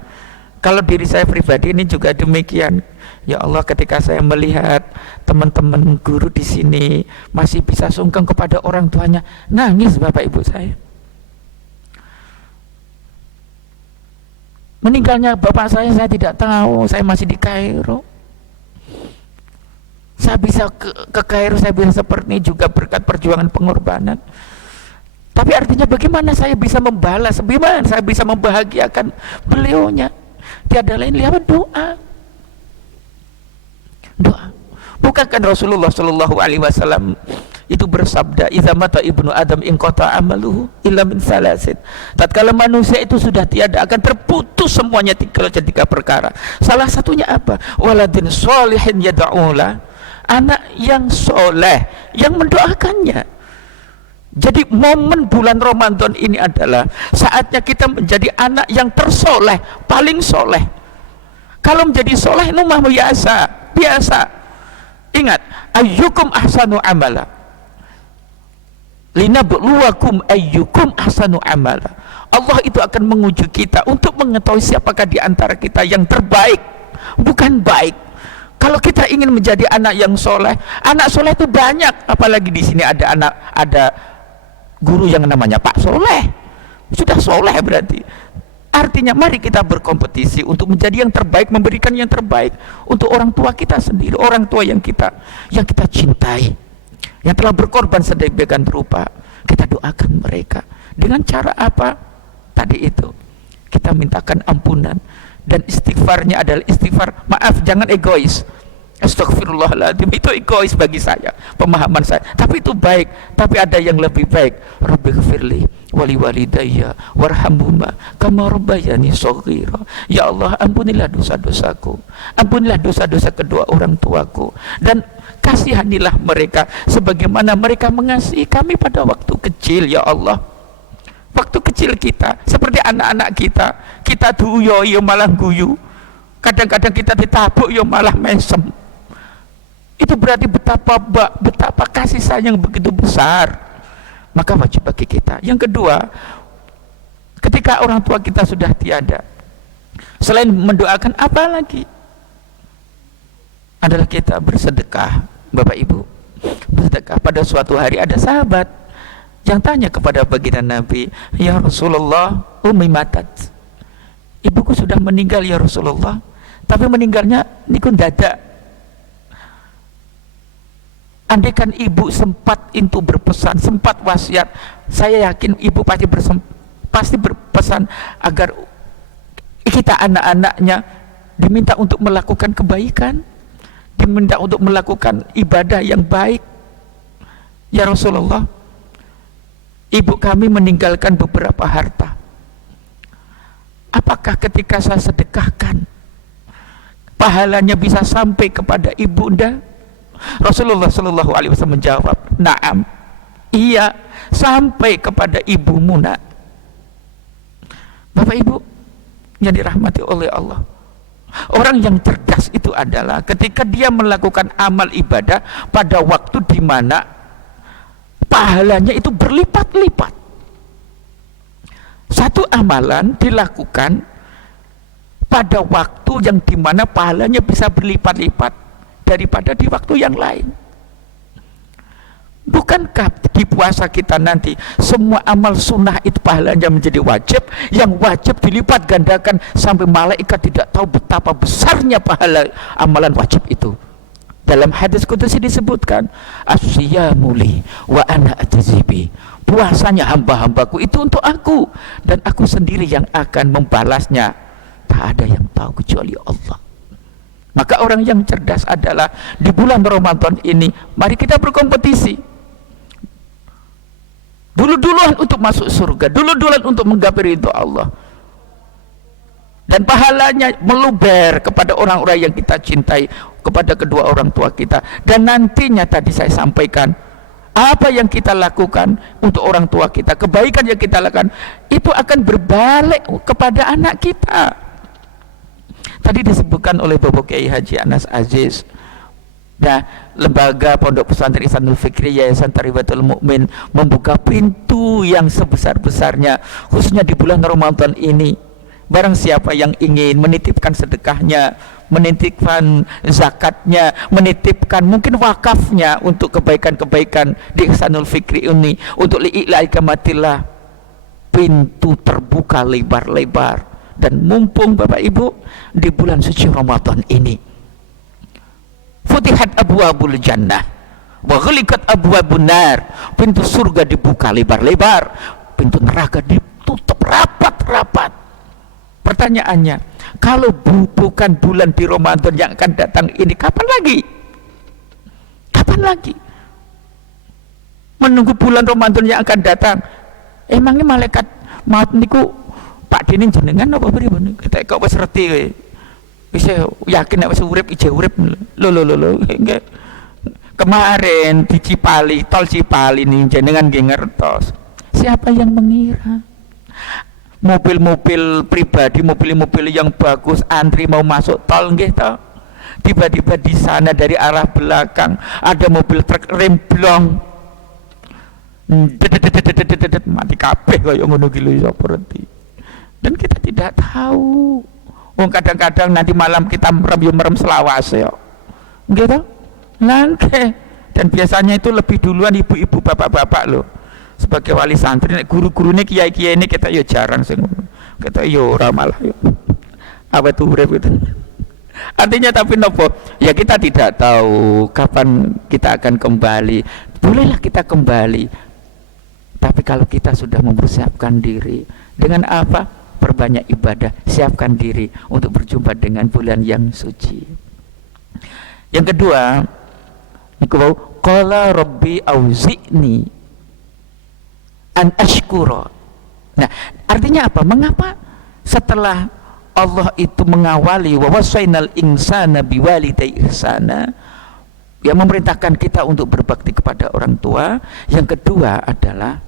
kalau diri saya pribadi ini juga demikian. Ya Allah, ketika saya melihat teman-teman guru di sini masih bisa sungkem kepada orang tuanya, nangis bapak ibu saya. Meninggalnya bapak saya tidak tahu, saya masih di Kairo. Saya bisa ke Kairo, saya bisa seperti ini juga berkat perjuangan pengorbanan. Tapi artinya bagaimana saya bisa membalas, bagaimana saya bisa membahagiakan beliaunya? Tiada lain lihat doa. Doa. Bukankah Rasulullah Shallallahu Alaihi Wasallam itu bersabda, "Idza mata ibnu Adam inqata amaluhu illa min salasin." Tatkala manusia itu sudah tiada, akan terputus semuanya tiga perkara. Salah satunya apa? Waladin sholihin yad'ula, anak yang soleh yang mendoakannya. Jadi momen bulan Ramadan ini adalah saatnya kita menjadi anak yang tersoleh, paling soleh. Kalau menjadi soleh itu mah biasa. Ingat, ayyukum ahsanu amala, linabluwakum ayyukum ahsanu amala. Allah itu akan menguji kita untuk mengetahui siapakah di antara kita yang terbaik, bukan baik. Kalau kita ingin menjadi anak yang soleh, anak soleh itu banyak. Apalagi di sini ada guru yang namanya Pak Soleh, sudah soleh berarti. Artinya mari kita berkompetisi untuk menjadi yang terbaik, memberikan yang terbaik untuk orang tua kita sendiri, orang tua yang kita cintai, yang telah berkorban sedemikian rupa. Kita doakan mereka dengan cara apa? Tadi itu kita mintakan ampunan, dan istighfarnya adalah istighfar maaf, jangan egois. Astagfirullahaladzim, itu egois bagi saya, pemahaman saya, tapi itu baik. Tapi ada yang lebih baik. Rabbighfirli wali walidayya warhamhuma kama rabbayani shaghira. Ya Allah, ampunilah dosa-dosaku, ampunilah dosa-dosa kedua orang tuaku, dan kasihanilah mereka sebagaimana mereka mengasihi kami pada waktu kecil. Ya Allah, waktu kecil kita seperti anak-anak kita duyo yo malah guyu, kadang-kadang kita ditabuk yo malah mesem. Itu berarti betapa kasih sayang begitu besar. Maka wajib bagi kita. Yang kedua, ketika orang tua kita sudah tiada, selain mendoakan apa lagi? Adalah kita bersedekah. Bapak Ibu, bersedekah. Pada suatu hari ada sahabat yang tanya kepada baginda Nabi, "Ya Rasulullah, ummi matat." Ibuku sudah meninggal ya Rasulullah, tapi meninggalnya niku dadak. Andaikan ibu sempat itu berpesan, sempat wasiat, saya yakin ibu pasti berpesan agar kita anak-anaknya diminta untuk melakukan kebaikan, diminta untuk melakukan ibadah yang baik. Ya Rasulullah, ibu kami meninggalkan beberapa harta. Apakah ketika saya sedekahkan, pahalanya bisa sampai kepada ibunda? Rasulullah Shallallahu Alaihi Wasallam menjawab, "Naam, iya, sampai kepada ibumu nak." Bapak Ibu yang dirahmati oleh Allah, orang yang cerdas itu adalah ketika dia melakukan amal ibadah pada waktu di mana pahalanya itu berlipat-lipat. Satu amalan dilakukan pada waktu yang di mana pahalanya bisa berlipat-lipat daripada di waktu yang lain. Bukankah di puasa kita nanti semua amal sunnah itu pahalanya menjadi wajib, yang wajib dilipat gandakan sampai malaikat tidak tahu betapa besarnya pahala amalan wajib itu. Dalam hadis qudsi disebutkan, "As-siyamu li wa ana ajzibi." Puasanya hamba-hambaku itu untuk aku, dan aku sendiri yang akan membalasnya. Tak ada yang tahu kecuali Allah. Maka orang yang cerdas adalah di bulan Ramadan ini, mari kita berkompetisi. Dulu-duluan untuk masuk surga, dulu-duluan untuk menggapai ridho Allah. Dan pahalanya meluber kepada orang-orang yang kita cintai, kepada kedua orang tua kita. Dan nantinya tadi saya sampaikan, apa yang kita lakukan untuk orang tua kita, kebaikan yang kita lakukan, itu akan berbalik kepada anak kita. Tadi disebutkan oleh Bapak Kiai Haji Anas Aziz, Nah, lembaga Pondok Pesantren Ihsanul Fikri Yayasan Taribatul Mukmin membuka pintu yang sebesar-besarnya khususnya di bulan Ramadan ini. Barang siapa yang ingin menitipkan sedekahnya, menitipkan zakatnya, menitipkan mungkin wakafnya untuk kebaikan-kebaikan di Ihsanul Fikri ini, untuk li'ila'i kamatillah, pintu terbuka lebar-lebar. Dan mumpung Bapak Ibu di bulan suci Ramadan ini, futihat abwabul jannah wa ghuliqat abwabun nar, pintu surga dibuka lebar-lebar, pintu neraka ditutup rapat-rapat. Pertanyaannya, kalau bukan bulan di Ramadan yang akan datang ini, kapan lagi? Kapan lagi? Menunggu bulan Ramadan yang akan datang. Emangnya malaikat maut niku Pak Dini jenengan apa pripun? Kita kok wis reti kowe. Wis yakin nek wis urip ije urip. Lho. Kemarin di Cipali, tol Cipali nih jenengan nggih ngertos. Siapa yang mengira? Mobil-mobil pribadi, mobil-mobil yang bagus antri mau masuk tol nggih to. Tiba-tiba di sana dari arah belakang ada mobil truk remblong. Mati kabeh kaya ngono ki lho iso berhenti. Dan kita tidak tahu. Wong kadang-kadang nanti malam kita merem selawase yo. Nggih to? Nangke. Dan biasanya itu lebih duluan ibu-ibu bapak-bapak loh. Sebagai wali santri, guru-gurune kiai-kiai ini kita yo jarang sing ngono. Kita yo ora malah yo. Apa tuh urip itu? Artinya tapi nopo? Ya kita tidak tahu kapan kita akan kembali. Bolehlah kita kembali. Tapi kalau kita sudah mempersiapkan diri dengan apa? Perbanyak ibadah, siapkan diri untuk berjumpa dengan bulan yang suci. Yang kedua, qala rabbi auzi'ni an ashkura. Nah, artinya apa? Mengapa setelah Allah itu mengawali wa wasainal insana biwalidayhi ihsana, yang memerintahkan kita untuk berbakti kepada orang tua, yang kedua adalah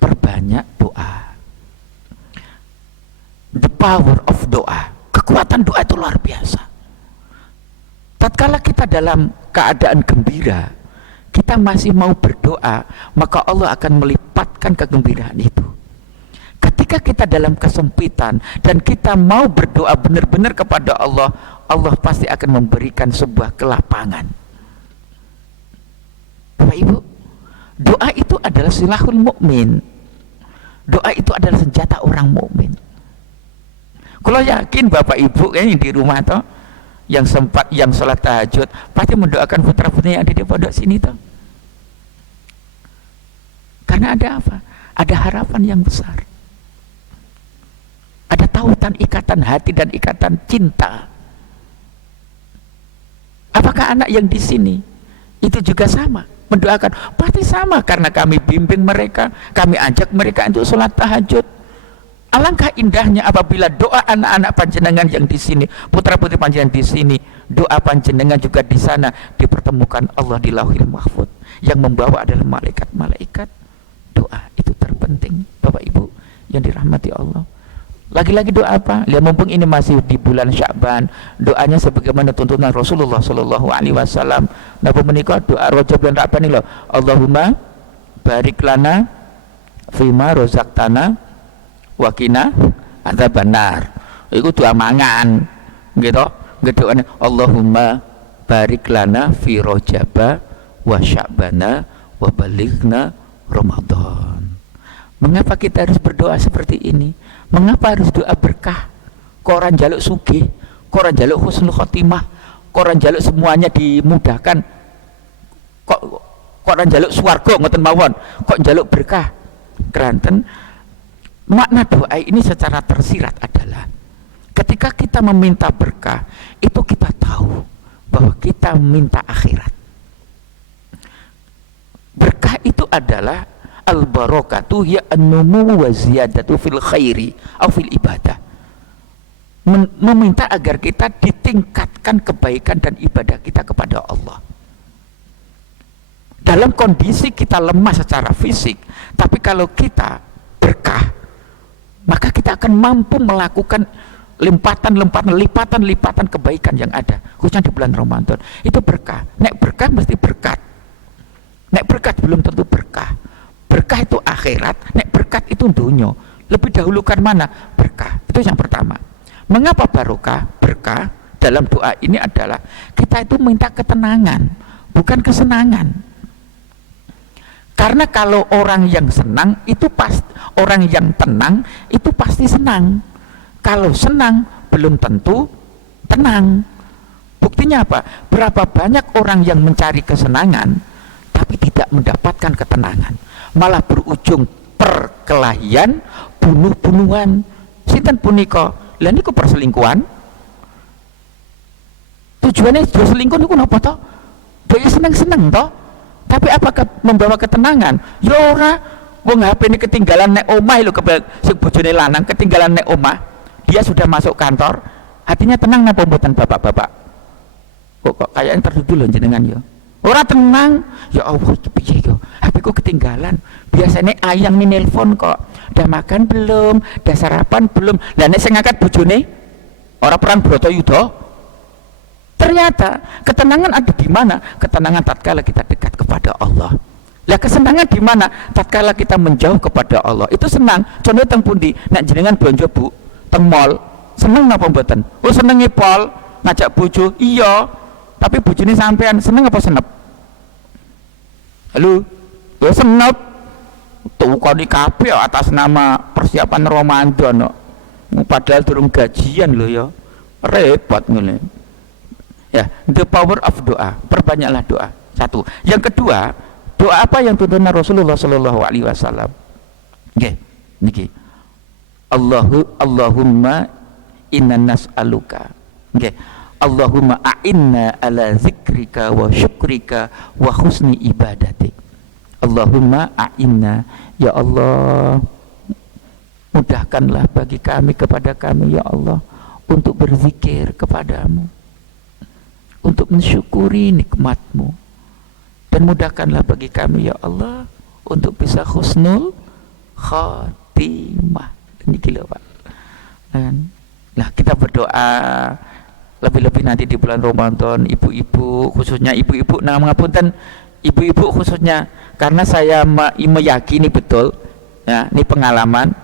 perbanyak doa. The power of doa, kekuatan doa itu luar biasa. Tatkala kita dalam keadaan gembira, kita masih mau berdoa, maka Allah akan melipatkan kegembiraan itu. Ketika kita dalam kesempitan dan kita mau berdoa benar-benar kepada Allah, Allah pasti akan memberikan sebuah kelapangan. Bapak Ibu, doa itu adalah silahul mukmin. Doa itu adalah senjata orang mukmin. Kalau yakin Bapak Ibu kayaknya di rumah toh, yang sempat yang sholat tahajud pasti mendoakan putra-putri yang ada di pondok sini toh. Karena ada apa? Ada harapan yang besar. Ada tautan ikatan hati dan ikatan cinta. Apakah anak yang di sini itu juga sama? Mendoakan, pasti sama, karena kami bimbing mereka, kami ajak mereka untuk sholat tahajud. Alangkah indahnya apabila doa anak-anak panjenengan yang di sini, putra-putri panjenengan di sini, doa panjenengan juga di sana dipertemukan Allah di Lauhil Mahfuz. Yang membawa adalah malaikat-malaikat. Doa itu terpenting, Bapak Ibu yang dirahmati Allah. Lagi-lagi doa apa? Lihat mumpung ini masih di bulan Sya'ban, doanya sebagaimana tuntunan Rasulullah Shallallahu Alaihi Wasallam. Napa menikah doa Rajab dan Sya'ban ini loh. Allahumma barik lana fima rozaqtana wakina adzabannar. Iku doa mangan, gitu. Doanya Allahumma barik lana fi Rajaba wa Sya'bana wa balighna Ramadan. Mengapa kita harus berdoa seperti ini? Mengapa harus doa berkah? Koran jaluk sugih, koran jaluk husnul khotimah, koran jaluk semuanya dimudahkan. Kok koran jaluk swarga ngoten mawon, kok jaluk berkah? Keranten makna doa ini secara tersirat adalah ketika kita meminta berkah, itu kita tahu bahwa kita meminta akhirat. Berkah itu adalah al-barakatuh ya an-numu wa ziyadatu fil khairi atau fil ibadah. Meminta agar kita ditingkatkan kebaikan dan ibadah kita kepada Allah. Dalam kondisi kita lemah secara fisik, tapi kalau kita berkah, maka kita akan mampu melakukan lipatan kebaikan yang ada khususnya di bulan Ramadan itu berkah. Nek berkah mesti berkat. Nek berkat belum tentu berkah. Berkah itu akhirat, nek berkat itu dunia. Lebih dahulukan mana? Berkah. Itu yang pertama. Mengapa barokah? Berkah dalam doa ini adalah kita itu minta ketenangan, bukan kesenangan. Karena kalau orang yang senang itu pasti, orang yang tenang itu pasti senang. Kalau senang belum tentu tenang. Buktinya apa? Berapa banyak orang yang mencari kesenangan tapi tidak mendapatkan ketenangan, malah berujung perkelahian, bunuh-bunuhan. Sinten punika? Lah niku perselingkuhan. Tujuannya sudah selingkuh niku napa to? Dia seneng-seneng to. Tapi apakah membawa ketenangan? Ya ora. Wong HP ini ketinggalan nek omah lho, sing bojone lanang ketinggalan nek omah. Dia sudah masuk kantor, hatinya tenang napa mboten bapak-bapak? Kok kayaknya tertuduh lho jenengan ya. Ora tenang. Ya Allah, piye yo? HP ku ketinggalan. Biasanya ayang nih nelpon kok. Udah makan belum? Udah sarapan belum? Lah nek sing ngangkat bojone ora perang Bratayuda. Ternyata ketenangan ada di mana? Ketenangan tatkala kita dekat kepada Allah. Lah kesenangan di mana? Tatkala kita menjauh kepada Allah. Itu senang. Contoh teng pundi? Nek jenengan belanja Bu, teng mall, seneng napa mboten? Oh senenge pol, ngajak bojo. Iya. Tapi bojone sampean seneng apa senep? Halo. Ya senep. Tukoni kabeh atas nama persiapan Ramadan kok. Padahal durung gajian lho ya. Repot ngene. Ya, the power of doa. Perbanyaklah doa. Satu. Yang kedua, doa apa yang tuntunan Rasulullah sallallahu alaihi wasallam? Nggih, niki. Allahumma inna nas'aluka. Nggih. Allahumma a'inna ala zikrika wa syukrika wa husni ibadatik. Allahumma a'inna, ya Allah, mudahkanlah bagi kami, kepada kami ya Allah, untuk berzikir kepadamu, untuk mensyukuri nikmatmu, dan mudahkanlah bagi kami ya Allah untuk bisa husnul khatimah. Ini gila Pak. Nah kita berdoa lebih-lebih nanti di bulan Ramadan, ibu-ibu khususnya, ibu-ibu nah mengapunten ibu-ibu khususnya, karena saya meyakini betul ya, ini pengalaman,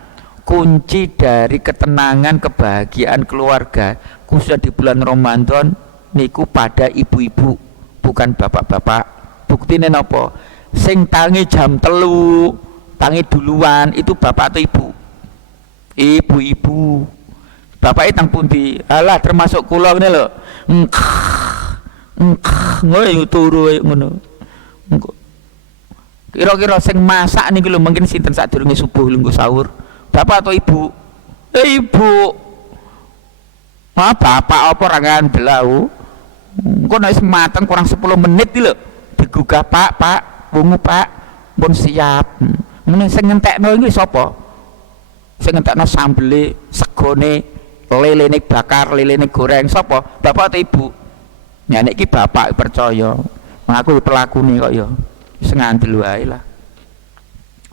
kunci dari ketenangan kebahagiaan keluarga khususnya di bulan Ramadan niku pada ibu-ibu, bukan bapak-bapak. Buktine napa? Sing tangi jam 3, tangi duluan itu bapak atau ibu? Ibu-ibu. Bapak tang pundi? Alah termasuk kula ngene lho. Ngono turu ngono. Kira-kira sing masak niki lho mungkin sinten sadurunge subuh lho sahur? Bapak atau ibu? Ibu. Bapak apa ora ngandel aku? Engko nek mateng kurang 10 menit iki lho digugah Pak, wungu Pak, pun siap. Ngene sing ngentekno iki sapa? Sing ngentekno sambele, segone, lelene bakar, lelene goreng sapa? Bapak atau ibu? Ya nek iki bapak percaya. Aku pelakune kok ya. Wis ngandel wae lah.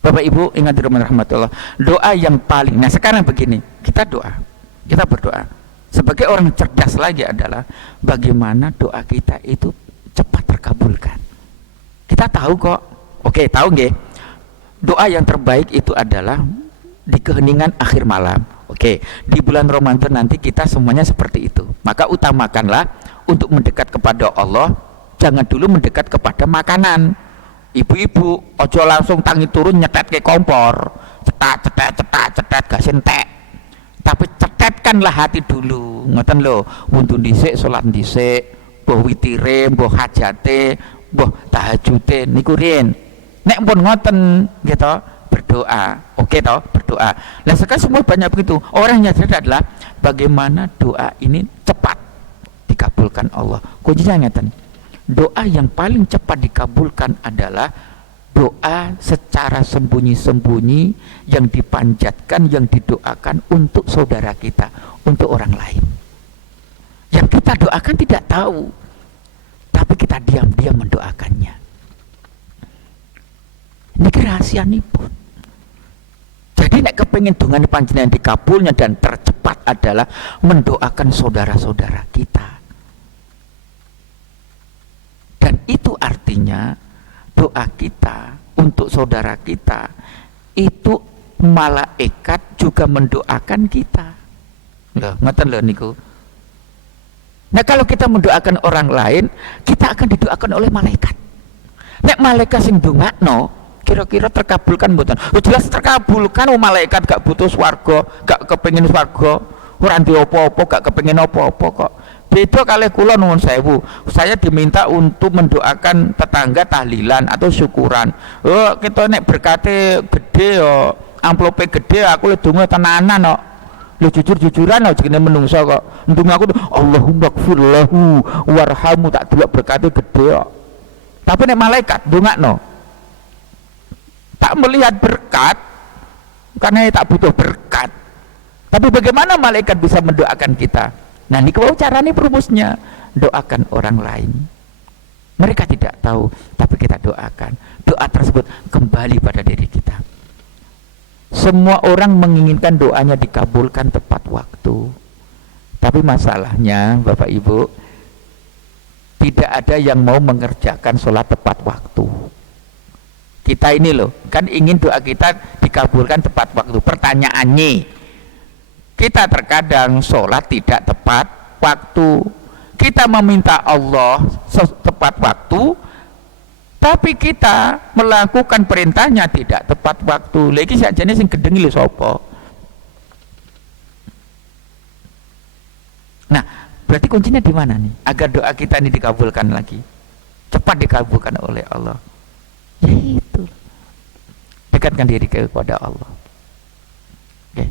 Bapak Ibu ingat dirahmatullah. Doa yang paling. Nah, sekarang begini, kita doa. Kita berdoa. Sebagai orang cerdas lagi adalah bagaimana doa kita itu cepat terkabulkan. Kita tahu kok. Oke, tahu nggih? Doa yang terbaik itu adalah di keheningan akhir malam. Oke, di bulan Ramadan nanti kita semuanya seperti itu. Maka utamakanlah untuk mendekat kepada Allah, jangan dulu mendekat kepada makanan. Ibu-ibu ojo langsung tangi turun nyetet ke kompor, cetat gak sentek. Tapi cetetkanlah hati dulu, ngoten lho, wuntu dhisik, salat dhisik, mbah witire, mbah hajate, mbah tahajude niku riyen. Nek pun ngoten gitu, berdoa. Oke toh, berdoa. Lah sekarang semua banyak begitu. Orang yang cerdas adalah bagaimana doa ini cepat dikabulkan Allah. Kuncinya ngeten. Doa yang paling cepat dikabulkan adalah doa secara sembunyi-sembunyi yang dipanjatkan, yang didoakan untuk saudara kita, untuk orang lain. Yang kita doakan tidak tahu, tapi kita diam-diam mendoakannya. Ini rahasia nih pun. Jadi nek kepengin dongane panjenengan dikabulnya dan tercepat tepat adalah mendoakan saudara-saudara kita. Dan itu artinya doa kita untuk saudara kita itu malaikat juga mendoakan kita. Loh, ngoten lho niku. Nah, kalau kita mendoakan orang lain, kita akan didoakan oleh malaikat. Nek malaikat sing ndongakno, kira-kira terkabulkan mboten? Oh, jelas terkabulkan. Oh, malaikat gak butuh swarga, gak kepengin swarga, ora ndek apa-apa, gak kepengin apa-apa kok. Beda kalih kula nuwun sewu. Saya diminta untuk mendoakan tetangga tahlilan atau syukuran. Oh, kita nek berkate gede yo, amplope gede aku le donga tenanan kok. Lho jujur-jujuran lho jenenge menungso kok. Ndung aku Allahumma gfir lahu warhamu, tak delok berkate gede kok. Tapi nek malaikat ndongakno tak melihat berkat karena tak butuh berkat. Tapi bagaimana malaikat bisa mendoakan kita? Nah, ini kalau caranya perumusnya doakan orang lain. Mereka tidak tahu, tapi kita doakan. Doa tersebut kembali pada diri kita. Semua orang menginginkan doanya dikabulkan tepat waktu. Tapi masalahnya, Bapak Ibu, tidak ada yang mau mengerjakan sholat tepat waktu. Kita ini loh, kan ingin doa kita dikabulkan tepat waktu. Pertanyaannya, kita terkadang sholat tidak tepat waktu. Kita meminta Allah tepat waktu, tapi kita melakukan perintahnya tidak tepat waktu. Lagi saja nih sing gedeng lho sapa. Nah, berarti kuncinya di mana nih? Agar doa kita ini dikabulkan lagi, cepat dikabulkan oleh Allah. Yaitu dekatkan diri kepada Allah. Oke.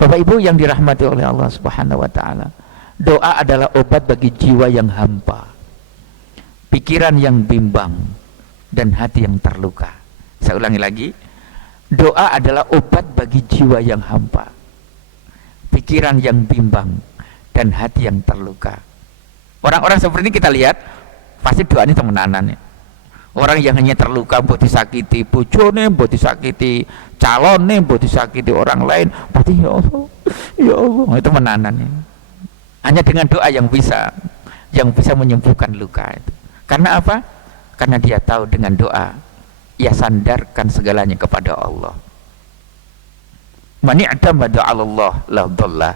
Bapak Ibu yang dirahmati oleh Allah Subhanahu wa taala, doa adalah obat bagi jiwa yang hampa, pikiran yang bimbang, dan hati yang terluka. Saya ulangi lagi, doa adalah obat bagi jiwa yang hampa, pikiran yang bimbang, dan hati yang terluka. Orang-orang seperti ini kita lihat pasti doanya temenanan ya. Orang yang hanya terluka, mbok disakiti bojone, mbok disakiti calone, mbok disakiti orang lain, berarti ya Allah, itu menanan ya. Hanya dengan doa yang bisa menyembuhkan luka itu. Karena apa? Karena dia tahu dengan doa ia sandarkan segalanya kepada Allah. Man i'tamada 'ala Allah la dhalla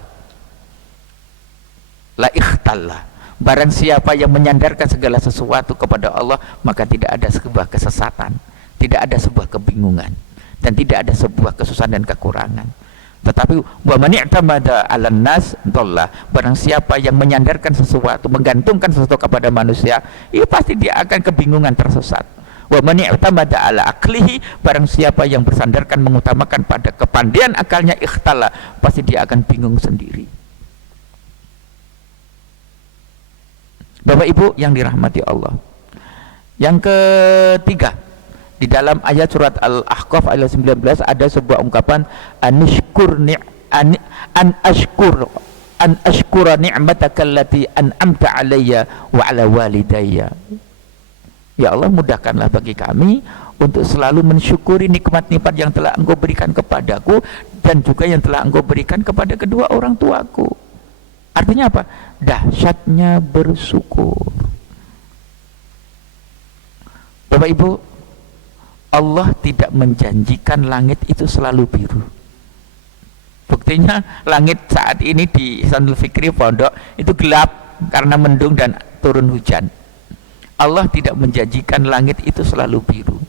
la ikhtalla. Barang siapa yang menyandarkan segala sesuatu kepada Allah, maka tidak ada sebuah kesesatan, tidak ada sebuah kebingungan, dan tidak ada sebuah kesusahan dan kekurangan. Tetapi wa man i'tamada 'alan nas dhalla. Barang siapa yang menyandarkan sesuatu, menggantungkan sesuatu kepada manusia, itu pasti dia akan kebingungan, tersesat. Wa man i'tamada 'ala aqlihi. Barang siapa yang bersandarkan, mengutamakan pada kepandaian akalnya, ikhtala, pasti dia akan bingung sendiri. Bapak Ibu yang dirahmati Allah, yang ketiga, di dalam ayat surat Al-Ahqaf ayat 19 ada sebuah ungkapan an ashkura ni'mataka allati an'amta alayya wa ala walidayya. Ya Allah, mudahkanlah bagi kami untuk selalu mensyukuri nikmat-nikmat yang telah Engkau berikan kepadaku dan juga yang telah Engkau berikan kepada kedua orang tuaku. Artinya apa? Dahsyatnya bersyukur. Bapak Ibu, Allah tidak menjanjikan langit itu selalu biru. Buktinya langit saat ini di Ihsanul Fikri Pondok itu gelap karena mendung dan turun hujan. Allah tidak menjanjikan langit itu selalu biru.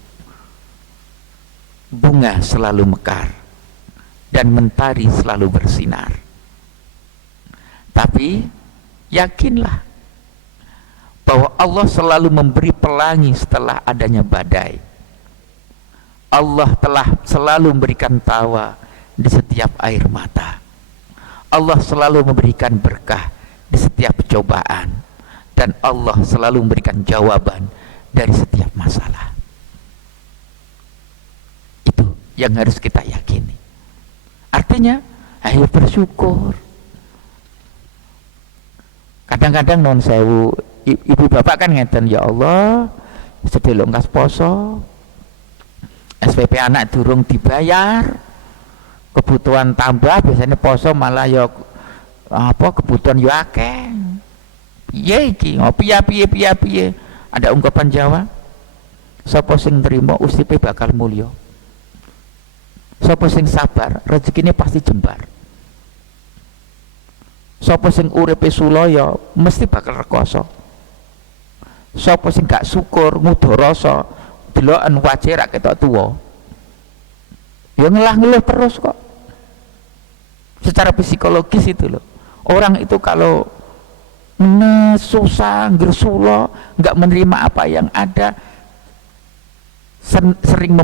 Bunga selalu mekar dan mentari selalu bersinar. Tapi yakinlah bahwa Allah selalu memberi pelangi setelah adanya badai. Allah telah selalu memberikan tawa di setiap air mata. Allah selalu memberikan berkah di setiap cobaan, dan Allah selalu memberikan jawaban dari setiap masalah. Itu yang harus kita yakini. Artinya, ayo bersyukur. Kadang-kadang non sewu ibu bapak kan ngeten, ya Allah sedih longkas poso, SPP anak durung dibayar, kebutuhan tambah, biasanya poso malah ya apa kebutuhan yo akeh. Piye iki? Oh, piye. Ada ungkapan Jawa, sapa sing nrimo usipe bakal mulya. Sapa sing sabar, rezekine pasti jembar. Sapa sing uripe sulaya mesti bakal rekoso. Sapa sing gak syukur ngudo rasa, deloken wae ra ketok tuwa. Ya ngelah-ngeluh terus kok. Secara psikologis itu loh. Orang itu kalau susah, gersulo, nggak menerima apa yang ada, sering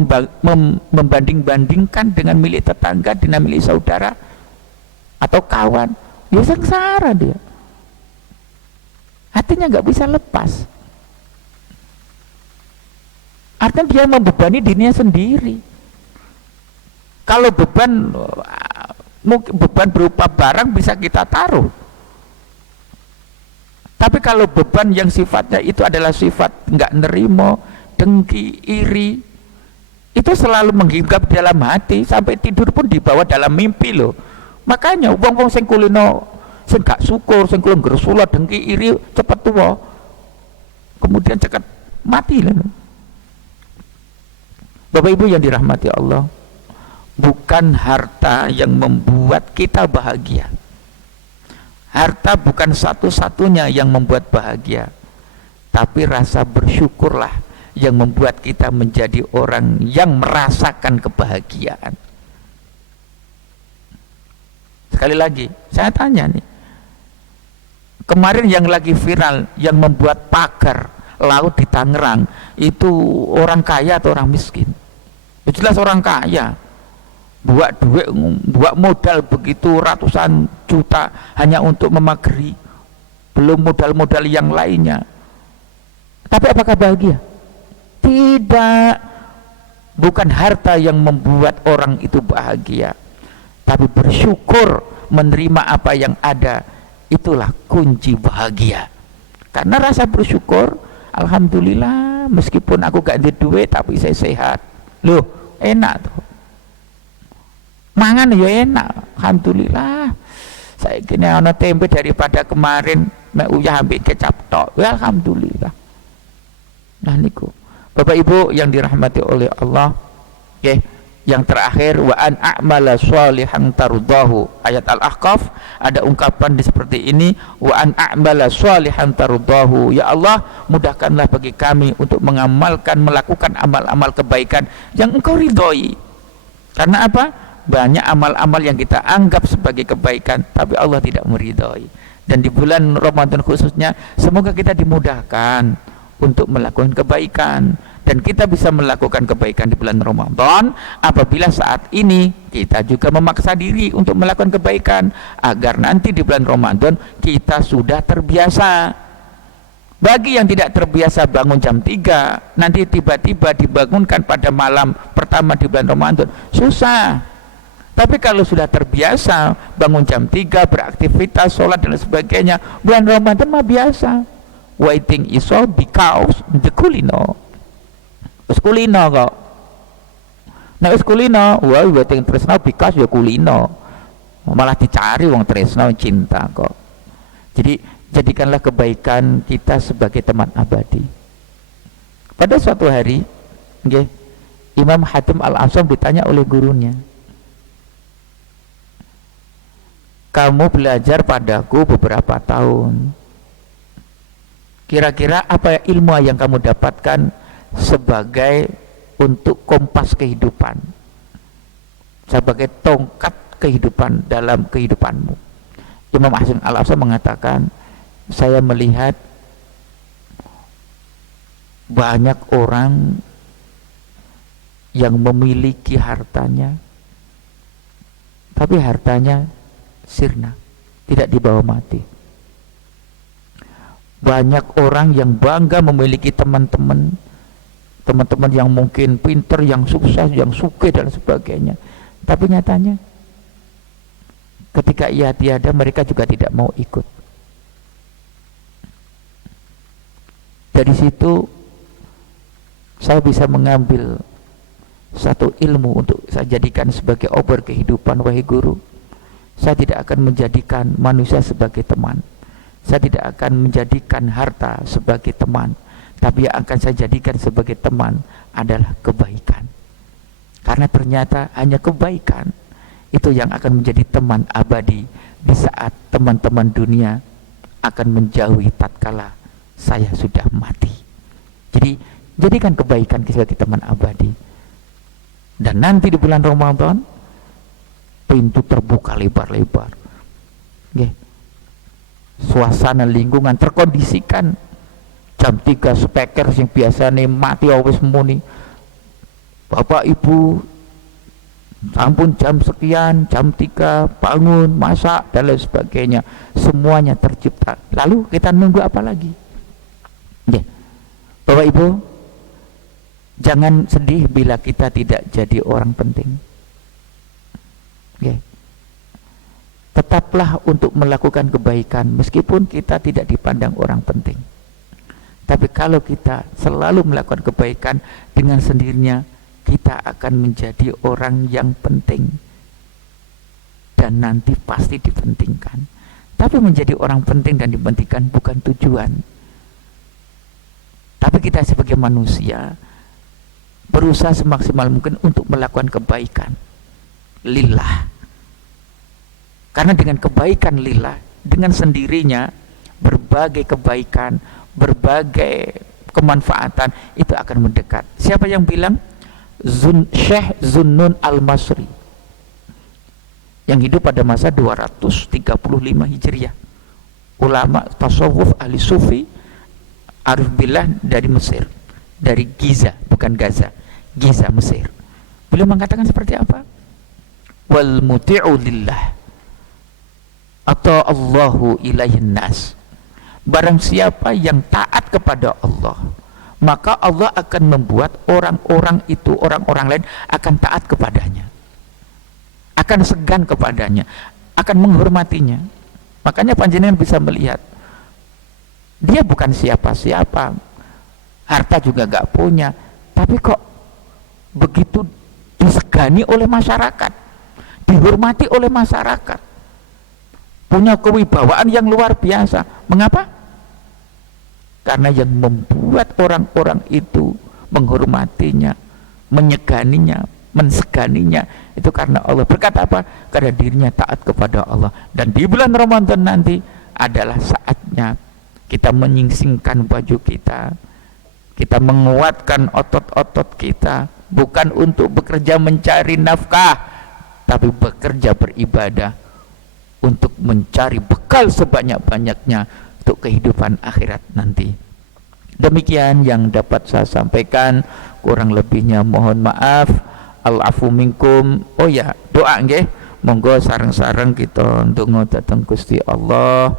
membanding-bandingkan dengan milik tetangga, dengan milik saudara atau kawan, ya sengsara dia. Hatinya nggak bisa lepas. Artinya dia membebani dirinya sendiri. Kalau beban berupa barang bisa kita taruh, tapi kalau beban yang sifatnya itu adalah sifat nggak nerimo, dengki, iri, itu selalu menghinggap dalam hati, sampai tidur pun dibawa dalam mimpi loh. Makanya wong-wong sing kulino, sing gak syukur, sing kulino gresula, dengki, iri, cepet tua, kemudian cepat mati loh. Bapak Ibu yang dirahmati Allah, bukan harta yang membuat kita bahagia. Harta bukan satu-satunya yang membuat bahagia, tapi rasa bersyukurlah yang membuat kita menjadi orang yang merasakan kebahagiaan. Sekali lagi, saya tanya nih, kemarin yang lagi viral, yang membuat pagar laut di Tangerang, itu orang kaya atau orang miskin? Jelas orang kaya. Buat duit, buat modal begitu ratusan juta hanya untuk memagari, belum modal-modal yang lainnya. Tapi apakah bahagia? Tidak. Bukan harta yang membuat orang itu bahagia, tapi bersyukur menerima apa yang ada, itulah kunci bahagia. Karena rasa bersyukur, alhamdulillah, meskipun aku gak ada duit tapi saya sehat. Loh, enak tuh. Mangan ya enak, alhamdulillah. Saya kini ana tempe daripada kemarin mek uyah ambek kecap tok. Ya alhamdulillah. Nah niku. Bapak Ibu yang dirahmati oleh Allah, okay. Yang terakhir, wa an a'mala sholihan tardahu. Ayat Al-Ahqaf ada ungkapan seperti ini, wa an a'mala sholihan tardahu. Ya Allah, mudahkanlah bagi kami untuk mengamalkan, melakukan amal-amal kebaikan yang Engkau ridhoi. Karena apa? Banyak amal-amal yang kita anggap sebagai kebaikan tapi Allah tidak meridhai. Dan di bulan Ramadan khususnya, semoga kita dimudahkan untuk melakukan kebaikan, dan kita bisa melakukan kebaikan di bulan Ramadan apabila saat ini kita juga memaksa diri untuk melakukan kebaikan, agar nanti di bulan Ramadan kita sudah terbiasa. Bagi yang tidak terbiasa bangun jam 3, nanti tiba-tiba dibangunkan pada malam pertama di bulan Ramadan, susah. Tapi kalau sudah terbiasa bangun jam 3, beraktivitas, sholat dan sebagainya, bulan Ramadan mah biasa. Waiting is all because the kulino. Kulino kok. Nah kulino, wah waiting tresno because ya kulino. Malah dicari wong tresno cinta kok. Jadi jadikanlah kebaikan kita sebagai teman abadi. Pada suatu hari, okay, Imam Hatim Al-Asam ditanya oleh gurunya, kamu belajar padaku beberapa tahun, kira-kira apa ilmu yang kamu dapatkan sebagai untuk kompas kehidupan, sebagai tongkat kehidupan dalam kehidupanmu? Imam Hatim Al-Asam mengatakan, saya melihat banyak orang yang memiliki hartanya, tapi hartanya sirna, tidak dibawa mati. Banyak orang yang bangga memiliki teman-teman yang mungkin pinter, yang sukses, yang sugih dan sebagainya, tapi nyatanya ketika ia tiada, mereka juga tidak mau ikut. Dari situ saya bisa mengambil satu ilmu untuk saya jadikan sebagai obor kehidupan, wahai guru. Saya tidak akan menjadikan manusia sebagai teman. Saya tidak akan menjadikan harta sebagai teman, tapi yang akan saya jadikan sebagai teman adalah kebaikan. Karena ternyata hanya kebaikan itu yang akan menjadi teman abadi di saat teman-teman dunia akan menjauhi tatkala saya sudah mati. Jadi jadikan kebaikan sebagai teman abadi. Dan nanti di bulan Ramadan pintu terbuka lebar-lebar. Suasana lingkungan terkondisikan. Jam 3 speaker yang biasa nih mati wis muni. Bapak Ibu sampun jam sekian, jam 3 bangun, masak dan lain sebagainya. Semuanya tercipta. Lalu kita nunggu apa lagi? Bapak Ibu, jangan sedih bila kita tidak jadi orang penting. Tetaplah untuk melakukan kebaikan meskipun kita tidak dipandang orang penting. Tapi kalau kita selalu melakukan kebaikan, dengan sendirinya kita akan menjadi orang yang penting dan nanti pasti dipentingkan. Tapi menjadi orang penting dan dipentingkan bukan tujuan. Tapi kita sebagai manusia berusaha semaksimal mungkin untuk melakukan kebaikan lillah. Karena dengan kebaikan lillah, dengan sendirinya berbagai kebaikan, berbagai kemanfaatan itu akan mendekat. Siapa yang bilang? Syekh Zunnun Al-Masri yang hidup pada masa 235 Hijriah, ulama tasawuf ahli sufi arif billah dari Mesir, dari Giza, bukan Gaza, Giza, Mesir. Beliau mengatakan seperti apa? Wal muti'u lillah atau Allahu ilaihin nas. Barang siapa yang taat kepada Allah, maka Allah akan membuat orang-orang itu, orang-orang lain akan taat kepadanya, akan segan kepadanya, akan menghormatinya. Makanya panjenengan bisa melihat dia bukan siapa-siapa, harta juga gak punya, tapi kok begitu disegani oleh masyarakat, dihormati oleh masyarakat, punya kewibawaan yang luar biasa. Mengapa? Karena yang membuat orang-orang itu menghormatinya, menyeganinya, menseganinya itu karena Allah. Berkata apa? Karena dirinya taat kepada Allah. Dan di bulan Ramadan nanti adalah saatnya kita menyingsingkan baju kita, kita menguatkan otot-otot kita, bukan untuk bekerja mencari nafkah, tapi bekerja beribadah untuk mencari bekal sebanyak-banyaknya untuk kehidupan akhirat nanti. Demikian yang dapat saya sampaikan, kurang lebihnya mohon maaf. Al-afu minkum. Oh ya, doa nggih. Monggo sareng-sareng kita ndonga dhateng Gusti Allah.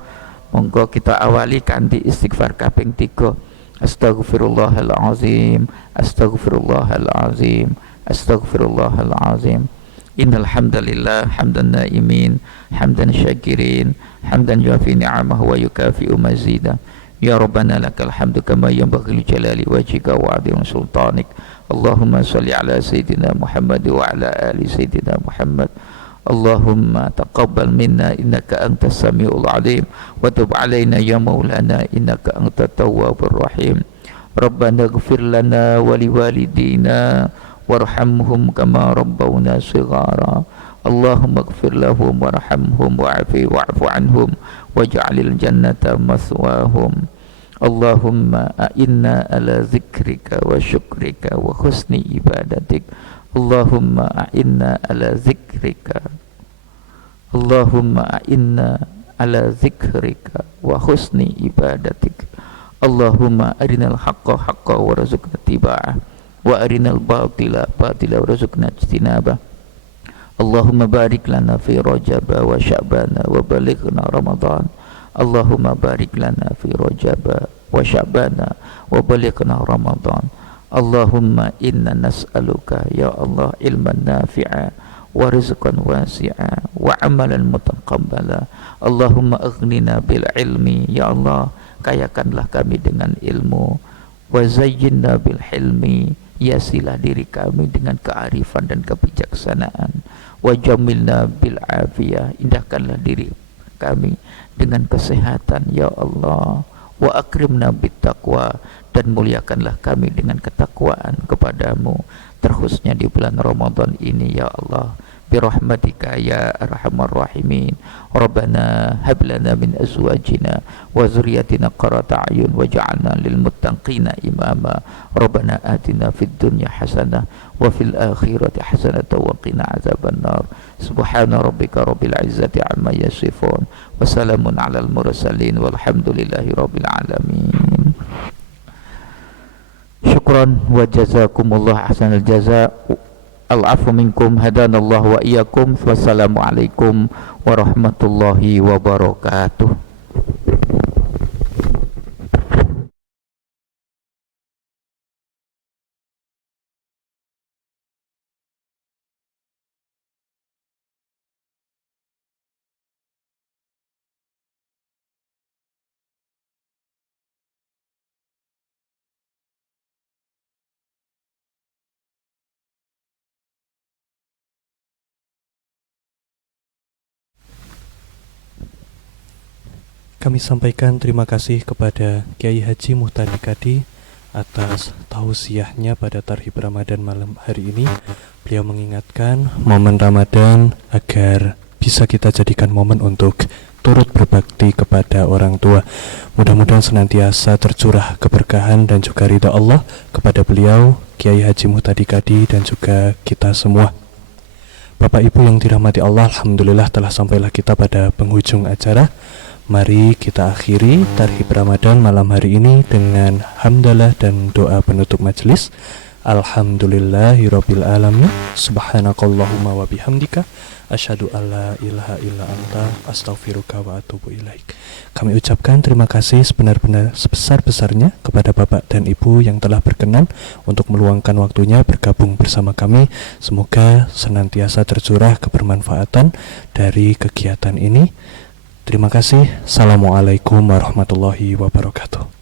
Monggo kita awali kanthi istighfar kaping 3. Astaghfirullahalazim, astaghfirullahalazim, astaghfirullahalazim. Innal hamdalillah hamdan naimin, hamdan syakirin, hamdan yuafi ni'amahu wa yukafi'u mazida. Ya Rabbana lakal hamdu kama yanbaghi li jalali wajhika wa 'azimi sultanik. Allahumma shalli ala sayyidina Muhammad wa ala ali sayyidina Muhammad. Allahumma taqabbal minna innaka antas samiul alim wa tub alaina ya maulana innaka antat tawwabur rahim. Rabbana ighfir lana wa liwalidina warhamhum kama rabbawna shighara. Allahumma ighfir lahum warhamhum wa'fu anhum waj'alil jannata maswahum. Allahumma a'inna ala zikrika wa syukrika wa husni ibadatik. Allahumma a'inna ala zikrika, Allahumma a'inna ala zikrika wa husni ibadatik. Allahumma arinal haqqa haqqa warzuqna tiba'ah wa arinal batila batila warzuqna ijtinabah. Allahumma barik lana fi Rajab wa Sya'ban wa balighna Ramadan. Allahumma barik lana fi Rajab wa Sya'ban wa balighna Ramadan. Allahumma inna nas'aluka ya Allah ilman nafi'a wa rizqan wasi'a wa amalan mutaqabbala. Allahumma aghnina bil ilmi, ya Allah kayakanlah kami dengan ilmu, wa zayyinna bil hilmi, hiasilah diri kami dengan kearifan dan kebijaksanaan. Wa jamilna bil afiyah, indahkanlah diri kami dengan kesehatan ya Allah. Wa akrimna bit taqwa, dan muliakanlah kami dengan ketakwaan kepadamu, terkhususnya di bulan Ramadan ini ya Allah. Birahmatika ya arhamar rahimin. Rabbana hab lana min azwajina wa dzurriyyatina qurrata a'yun waj'alna lil muttaqina imama. Rabbana atina fid dunya hasanah wa fil akhirati hasanah wa qina adzaban nar. Subhana rabbika rabbil izzati amma yasifun wa salamun alal mursalin walhamdulillahi rabbil alamin. Syukran wa jazakumullah ahsanal jazaa. Al-afu minkum, hadanallahu wa iyyakum. Wassalamualaikum warahmatullahi wabarakatuh. Kami sampaikan terima kasih kepada Kiai Haji Muhtadi Kadi atas tausiahnya pada Tarhib Ramadan malam hari ini. Beliau mengingatkan momen Ramadan agar bisa kita jadikan momen untuk turut berbakti kepada orang tua. Mudah-mudahan senantiasa tercurah keberkahan dan juga ridha Allah kepada beliau, Kiai Haji Muhtadi Kadi, dan juga kita semua. Bapak Ibu yang dirahmati Allah, alhamdulillah telah sampailah kita pada penghujung acara. Mari kita akhiri Tarhib Ramadan malam hari ini dengan hamdalah dan doa penutup majelis. Alhamdulillahirabbil alamin. Subhanakallahumma wa bihamdika asyhadu alla ilaha illa anta astaghfiruka wa atubu ilaik. Kami ucapkan terima kasih sebenar-benar sebesar-besarnya kepada Bapak dan Ibu yang telah berkenan untuk meluangkan waktunya bergabung bersama kami. Semoga senantiasa tercurah kebermanfaatan dari kegiatan ini. Terima kasih. Assalamualaikum warahmatullahi wabarakatuh.